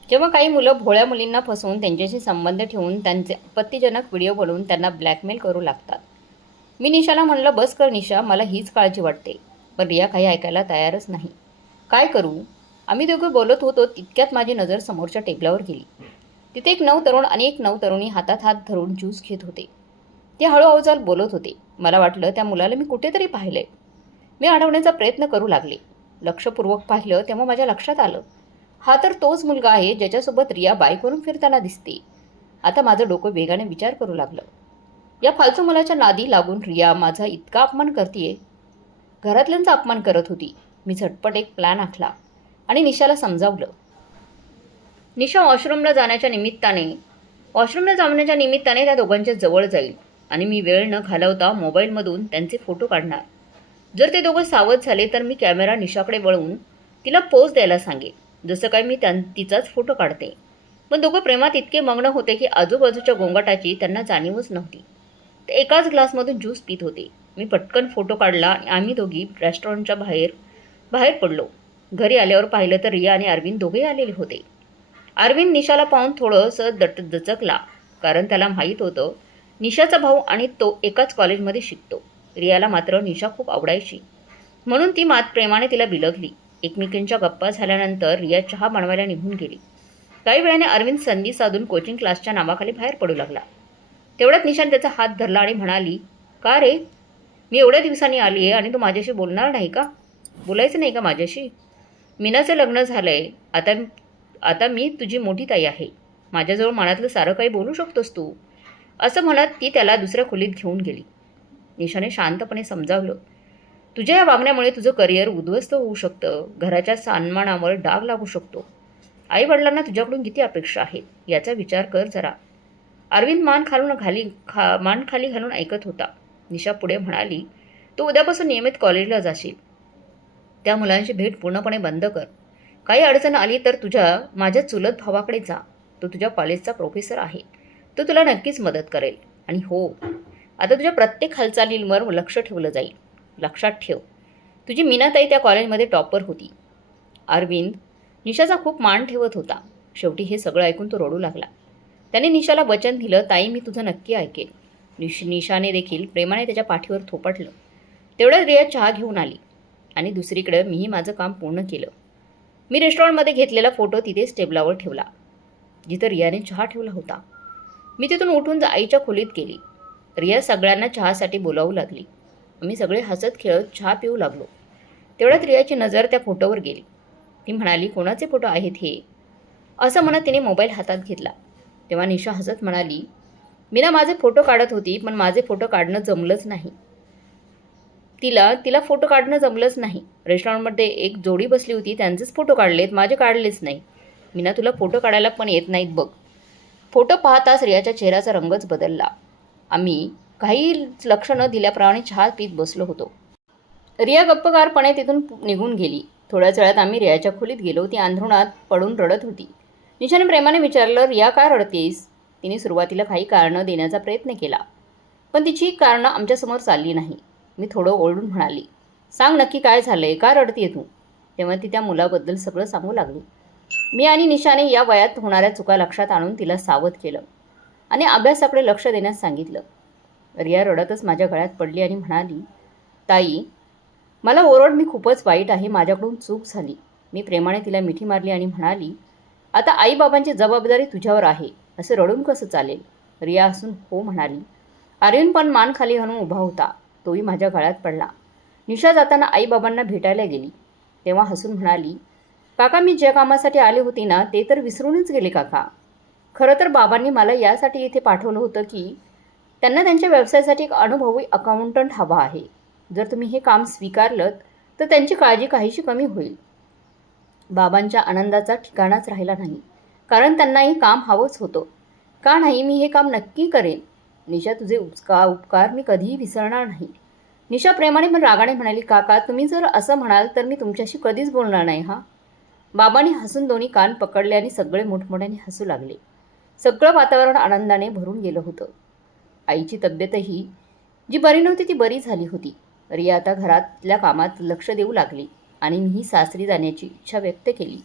जेव्हा काही मुलं भोळ्या मुलींना फसवून त्यांच्याशी संबंध ठेवून त्यांचे आपत्तीजनक व्हिडिओ बनवून त्यांना ब्लॅकमेल करू लागतात. मी निशाला म्हणलं, बस कर निशा, मला हीच काळजी वाटते. पण रिया काही ऐकायला तयारच नाही. काय करू? आम्ही दोघे बोलत होतो तितक्यात माझी नजर समोरच्या टेबलावर गेली. तिथे एक 9 तरुण आणि एक 9 तरुणी हातात हात धरून ज्यूस घेत होते. ते हळूहळू बोलत होते. मला वाटलं त्या मुलाला मी कुठेतरी पाहिलंय. मी अडवण्याचा प्रयत्न करू लागले. लक्षपूर्वक पाहिलं तेव्हा माझ्या लक्षात आलं, हा तर तोच मुलगा आहे ज्याच्यासोबत रिया बाईकवरून फिरताना दिसते. आता माझं डोकं वेगाने विचार करू लागलं. या फालतू मुलाच्या नादी लागून रिया माझा इतका अपमान करतीये. घरातल्यांचा अपमान करत होती. मी झटपट एक प्लॅन आखला आणि निशाला समजावलं. निशा वॉशरूमला जाण्याच्या निमित्ताने त्या दोघांच्या जवळ जाईल आणि मी वेळ न घालवता मोबाईलमधून त्यांचे फोटो काढणार. जर ते दोघं सावध झाले तर मी कॅमेरा निशाकडे वळवून तिला पोज द्यायला सांगेन. जसं काय मी तिचाच फोटो काढते. पण दोघं प्रेमात इतके मग्न होते की आजूबाजूच्या गोंगाटाची त्यांना जाणीवच नव्हती. ते एकाच ग्लासमधून ज्यूस पित होते. मी पटकन फोटो काढला आणि आम्ही दोघी रेस्टॉरंटच्या बाहेर बाहेर पडलो. घरी आल्यावर पाहिलं तर रिया आणि अरविंद दोघेही आलेले होते. अरविंद निशाला पाहून थोडंसं दचकला, कारण त्याला माहीत होतं निशाचा भाऊ आणि तो एकाच कॉलेजमध्ये शिकतो. रियाला मात्र निशा खूप आवडायची, म्हणून ती प्रेमाने तिला बिलगली. एकमेकींच्या गप्पा झाल्यानंतर रिया चहा बनवायला निघून गेली. काही वेळाने अरविंद संधी साधून कोचिंग क्लासच्या नावाखाली बाहेर पडू लागला. तेवढ्यात निशाने त्याचा हात धरला आणि म्हणाली, का रे, मी एवढ्या दिवसांनी आली आहे आणि तू माझ्याशी बोलणार नाही का? बोलायचं नाही का माझ्याशी? मीनाचं लग्न झालंय, आता मी तुझी मोठी ताई आहे. माझ्याजवळ मनातलं सारं काही बोलू शकतोस तू, असं म्हणत ती त्याला दुसऱ्या खोलीत घेऊन गेली. निशाने शांतपणे समजावलं, तुझ्या या वागण्यामुळे तुझं करिअर उद्ध्वस्त होऊ शकतं, घराच्या सन्मानावर डाग लागू शकतो. आई वडिलांना तुझ्याकडून किती अपेक्षा आहेत याचा विचार कर जरा. अरविंद मान खाली घालून ऐकत होता. निशा पुढे म्हणाली, तू उद्यापासून नियमित कॉलेजला जाशील. त्या मुलांची भेट पूर्णपणे बंद कर. काही अडचण आली तर माझ्या चुलत भावाकडे जा. तो तुझ्या कॉलेजचा प्रोफेसर आहे. तो तुला नक्कीच मदत करेल. आणि हो, आता तुझ्या प्रत्येक हालचालींवर लक्ष ठेवलं जाईल. लक्षात ठेव, तुझी मीनाताई त्या कॉलेजमध्ये टॉपर होती. अरविंद निशाचा खूप मान ठेवत होता. शेवटी हे सगळं ऐकून तो रडू लागला. त्याने निशाला वचन दिलं, ताई, मी तुझं नक्की ऐकेन. निशाने देखील प्रेमाने त्याच्या पाठीवर थोपटलं. तेवढ्यात रिया चहा घेऊन आली आणि दुसरीकडे मीही माझं काम पूर्ण केलं. मी रेस्टॉरंटमध्ये घेतलेला फोटो तिथेच टेबलावर ठेवला, जिथं रियाने चहा ठेवला होता. मी तिथून उठून आईच्या खोलीत गेली. रिया सगळ्यांना चहासाठी बोलावू लागली. आम्ही सगळे हसत खेळत चहा पिऊ लागलो. तेवढ्यात रियाची नजर त्या फोटोवर गेली. ती म्हणाली, कोणाचे फोटो आहेत हे? असं म्हणत तिने मोबाईल हातात घेतला. तेव्हा निशा हसत म्हणाली, मीना माझे फोटो काढत होती, पण माझे फोटो काढणं जमलंच नाही. तिला फोटो काढणं जमलंच नाही. रेस्टॉरंटमध्ये एक जोडी बसली होती, त्यांचेच फोटो काढलेत, माझे काढलेच नाही. मीना, तुला फोटो काढायला पण येत नाहीत बघ. फोटो पाहताच रियाच्या चेहऱ्याचा रंगच बदलला. आम्ही काही लक्ष न दिल्याप्रमाणे चहा पीत बसलो होतो. रिया गप्पगारपणे तिथून निघून गेली. थोड्याच वेळात आम्ही रियाच्या खोलीत गेलो. ती अंथरुणात पडून रडत होती. निशाने प्रेमाने विचारलं, रिया काय रडतेस? तिने सुरुवातीला काही कारणं देण्याचा प्रयत्न केला, पण तिची कारणं आमच्यासमोर चालली नाही. मी थोडं ओरडून म्हणाली, सांग नक्की काय झालंय, का रडतीये तू? तेव्हा ती त्या मुलाबद्दल सगळं सांगू लागली. मी आणि निशाने या वयात होणाऱ्या चुका लक्षात आणून तिला सावध केलं आणि अभ्यासाकडे लक्ष देण्यास सांगितलं. रिया रडतच माझ्या गळ्यात पडली आणि म्हणाली, ताई, मला ओरड, मी खूपच वाईट आहे, माझ्याकडून चूक झाली. मी प्रेमाने तिला मिठी मारली आणि म्हणाली, आता आईबाबांची जबाबदारी तुझ्यावर आहे. असं रडून कसं चालेल? रिया हसून हो म्हणाली. अरविंद पण मान खाली घालून उभा होता. तोही माझ्या गळ्यात पडला. निशा जाताना आईबाबांना भेटायला गेली. तेव्हा हसून म्हणाली, काका, मी ज्या कामासाठी आले होते ना, ते तर विसरूनच गेले काका. खरं तर बाबांनी मला यासाठी इथे पाठवलं होतं की त्यांना त्यांच्या व्यवसायासाठी एक अनुभवी अकाउंटंट हवा आहे. जर तुम्ही हे काम स्वीकारलं तर त्यांची काळजी काहीशी कमी होईल. बाबांच्या आनंदाचा ठिकाणाच राहिला नाही, कारण त्यांनाही काम हवंच होतं. का नाही, मी हे काम नक्की करेन. निशा, तुझे उपकार मी कधीही विसरणार नाही. निशा प्रेमाने पण रागाने म्हणाली, काका, तुम्ही जर असं म्हणाल तर मी तुमच्याशी कधीच बोलणार नाही. बाबांनी हसून दोन्ही कान पकडले आणि सगळे मोठमोठ्याने हसू लागले. सगळं वातावरण आनंदाने भरून गेलं होतं. आईची तब्येतही जी बरी नव्हती ती बरी झाली होती. रिया आता घरातल्या कामात लक्ष देऊ लागली आणि मीही सासरी जाण्याची इच्छा व्यक्त केली.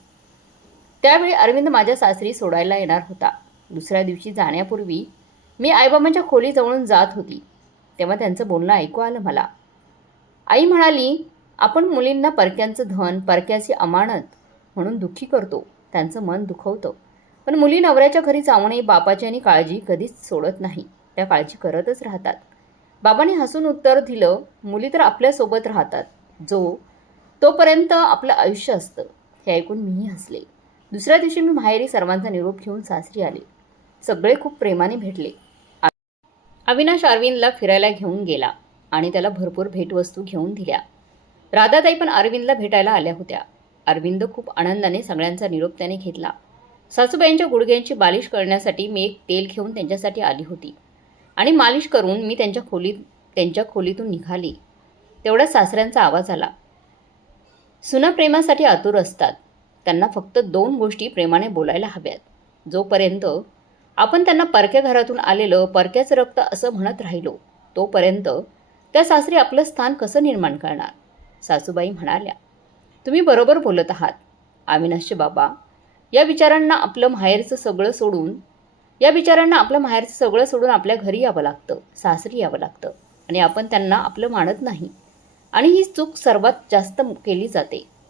त्यावेळी अरविंद माझ्या सासरी सोडायला येणार होता. दुसऱ्या दिवशी जाण्यापूर्वी मी आईबाबांच्या खोलीजवळून जात होती, तेव्हा त्यांचं बोलणं ऐकू आलं मला. आई म्हणाली, आपण मुलींना परक्यांचं धन, परक्याची अमानत म्हणून दुःखी करतो, त्यांचं मन दुखवतो. पण मुली नवऱ्याच्या घरी जाऊनही बापाची आणि काळजी कधीच सोडत नाही, त्या काळजी करतच राहतात. बाबांनी हसून उत्तर दिलं, मुली तर आपल्यासोबत राहतात, तोपर्यंत आपलं आयुष्य असतं. हे ऐकून मीही हसले. दुसऱ्या दिवशी मी माहेरी सर्वांचा निरोप घेऊन सासरी आले. सगळे खूप प्रेमाने भेटले. अविनाश अरविंदला फिरायला घेऊन गेला आणि त्याला भरपूर भेटवस्तू घेऊन दिल्या. राधाताई पण अरविंदला भेटायला आल्या होत्या. अरविंद खूप आनंदाने सगळ्यांचा निरोप त्याने घेतला. सासूबाईंच्या गुडघ्यांची मालिश करण्यासाठी मी एक तेल घेऊन त्यांच्यासाठी आली होती आणि मालिश करून मी त्यांच्या खोलीतून निघाली. तेवढ्या सासऱ्यांचा आवाज आला. सुना प्रेमासाठी आतुर असतात. त्यांना फक्त 2 गोष्टी प्रेमाने बोलायला हव्यात. जोपर्यंत आपण त्यांना परक्या घरातून आलेलं परक्याचं रक्त असं म्हणत राहिलो, तोपर्यंत त्या सासरी आपलं स्थान कसं निर्माण करणार? सासूबाई म्हणाल्या, तुम्ही बरोबर बोलत आहात. अविनाशचे बाबा या विचारांना आपलं माहेरचं सगळं सोडून आपल्या घरी यावं लागतं, सासरी यावं लागतं आणि आपण त्यांना आपलं मानत नाही. आणि ही चूक सर्वात जास्त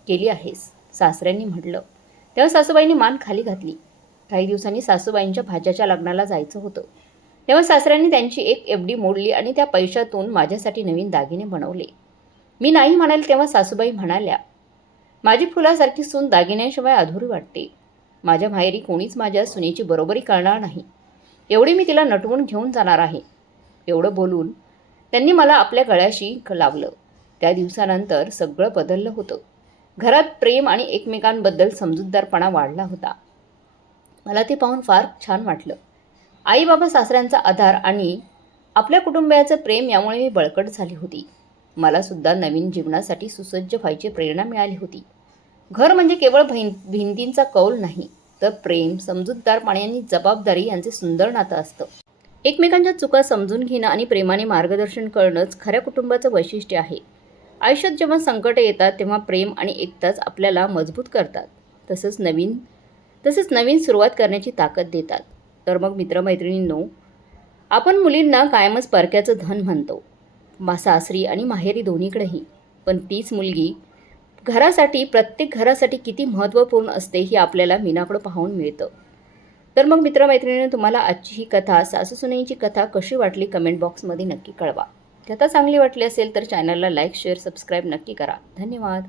केली आहेस, सासऱ्यांनी म्हटलं. तेव्हा सासूबाईंनी मान खाली घातली. काही दिवसांनी सासूबाईंच्या भाच्याच्या लग्नाला जायचं होतं. तेव्हा सासऱ्यांनी त्यांची एक एफडी मोडली आणि त्या पैशातून माझ्यासाठी नवीन दागिने बनवले. मी नाही म्हणाले तेव्हा सासूबाई म्हणाल्या, माझी फुलासारखी सून दागिन्यांशिवाय अधुरी वाटते. माझ्या माहेरी कोणीच माझ्या सुनेची बरोबरी करणार नाही. एवढी मी तिला नटवून घेऊन जाणार आहे. एवढं बोलून त्यांनी मला आपल्या गळ्याशी लावलं. त्या दिवसानंतर सगळं बदललं होतं. घरात प्रेम आणि एकमेकांबद्दल समजूतदारपणा वाढला होता. मला ते पाहून फार छान वाटलं. आई बाबा सासऱ्यांचा आधार आणि आपल्या कुटुंबियाचं प्रेम यामुळे मी बळकट झाली होती. मला सुद्धा नवीन जीवनासाठी सुसज्ज व्हायची प्रेरणा मिळाली होती. घर म्हणजे केवळ भिंतींचा कौल नाही, तर प्रेम, समजूतदारपणे आणि जबाबदारी यांचे सुंदर नातं असतं. एकमेकांच्या चुका समजून घेणं आणि प्रेमाने मार्गदर्शन करणंच खऱ्या कुटुंबाचं वैशिष्ट्य आहे. आयुष्यात जेव्हा संकटे येतात तेव्हा प्रेम आणि एकताच आपल्याला मजबूत करतात. तसंच नवीन सुरुवात करण्याची ताकद देतात. तर मग मित्रमैत्रिणींनो, आपण मुलींना कायमच परक्याचं धन म्हणतो, सासरी आणि माहेरी दोन्हीकडेही. पण तीच मुलगी प्रत्येक घरासाठी किती महत्त्वपूर्ण असते हे आपल्याला मीनाकडं पाहून मिळतं. तर मग मित्रमैत्रिणींनो, तुम्हाला आजची ही कथा, सासूसुनेची कथा कशी वाटली कमेंट बॉक्समध्ये नक्की कळवा. कथा चांगली वाटली असेल तर चॅनलला लाईक, शेअर, सबस्क्राईब नक्की करा. धन्यवाद.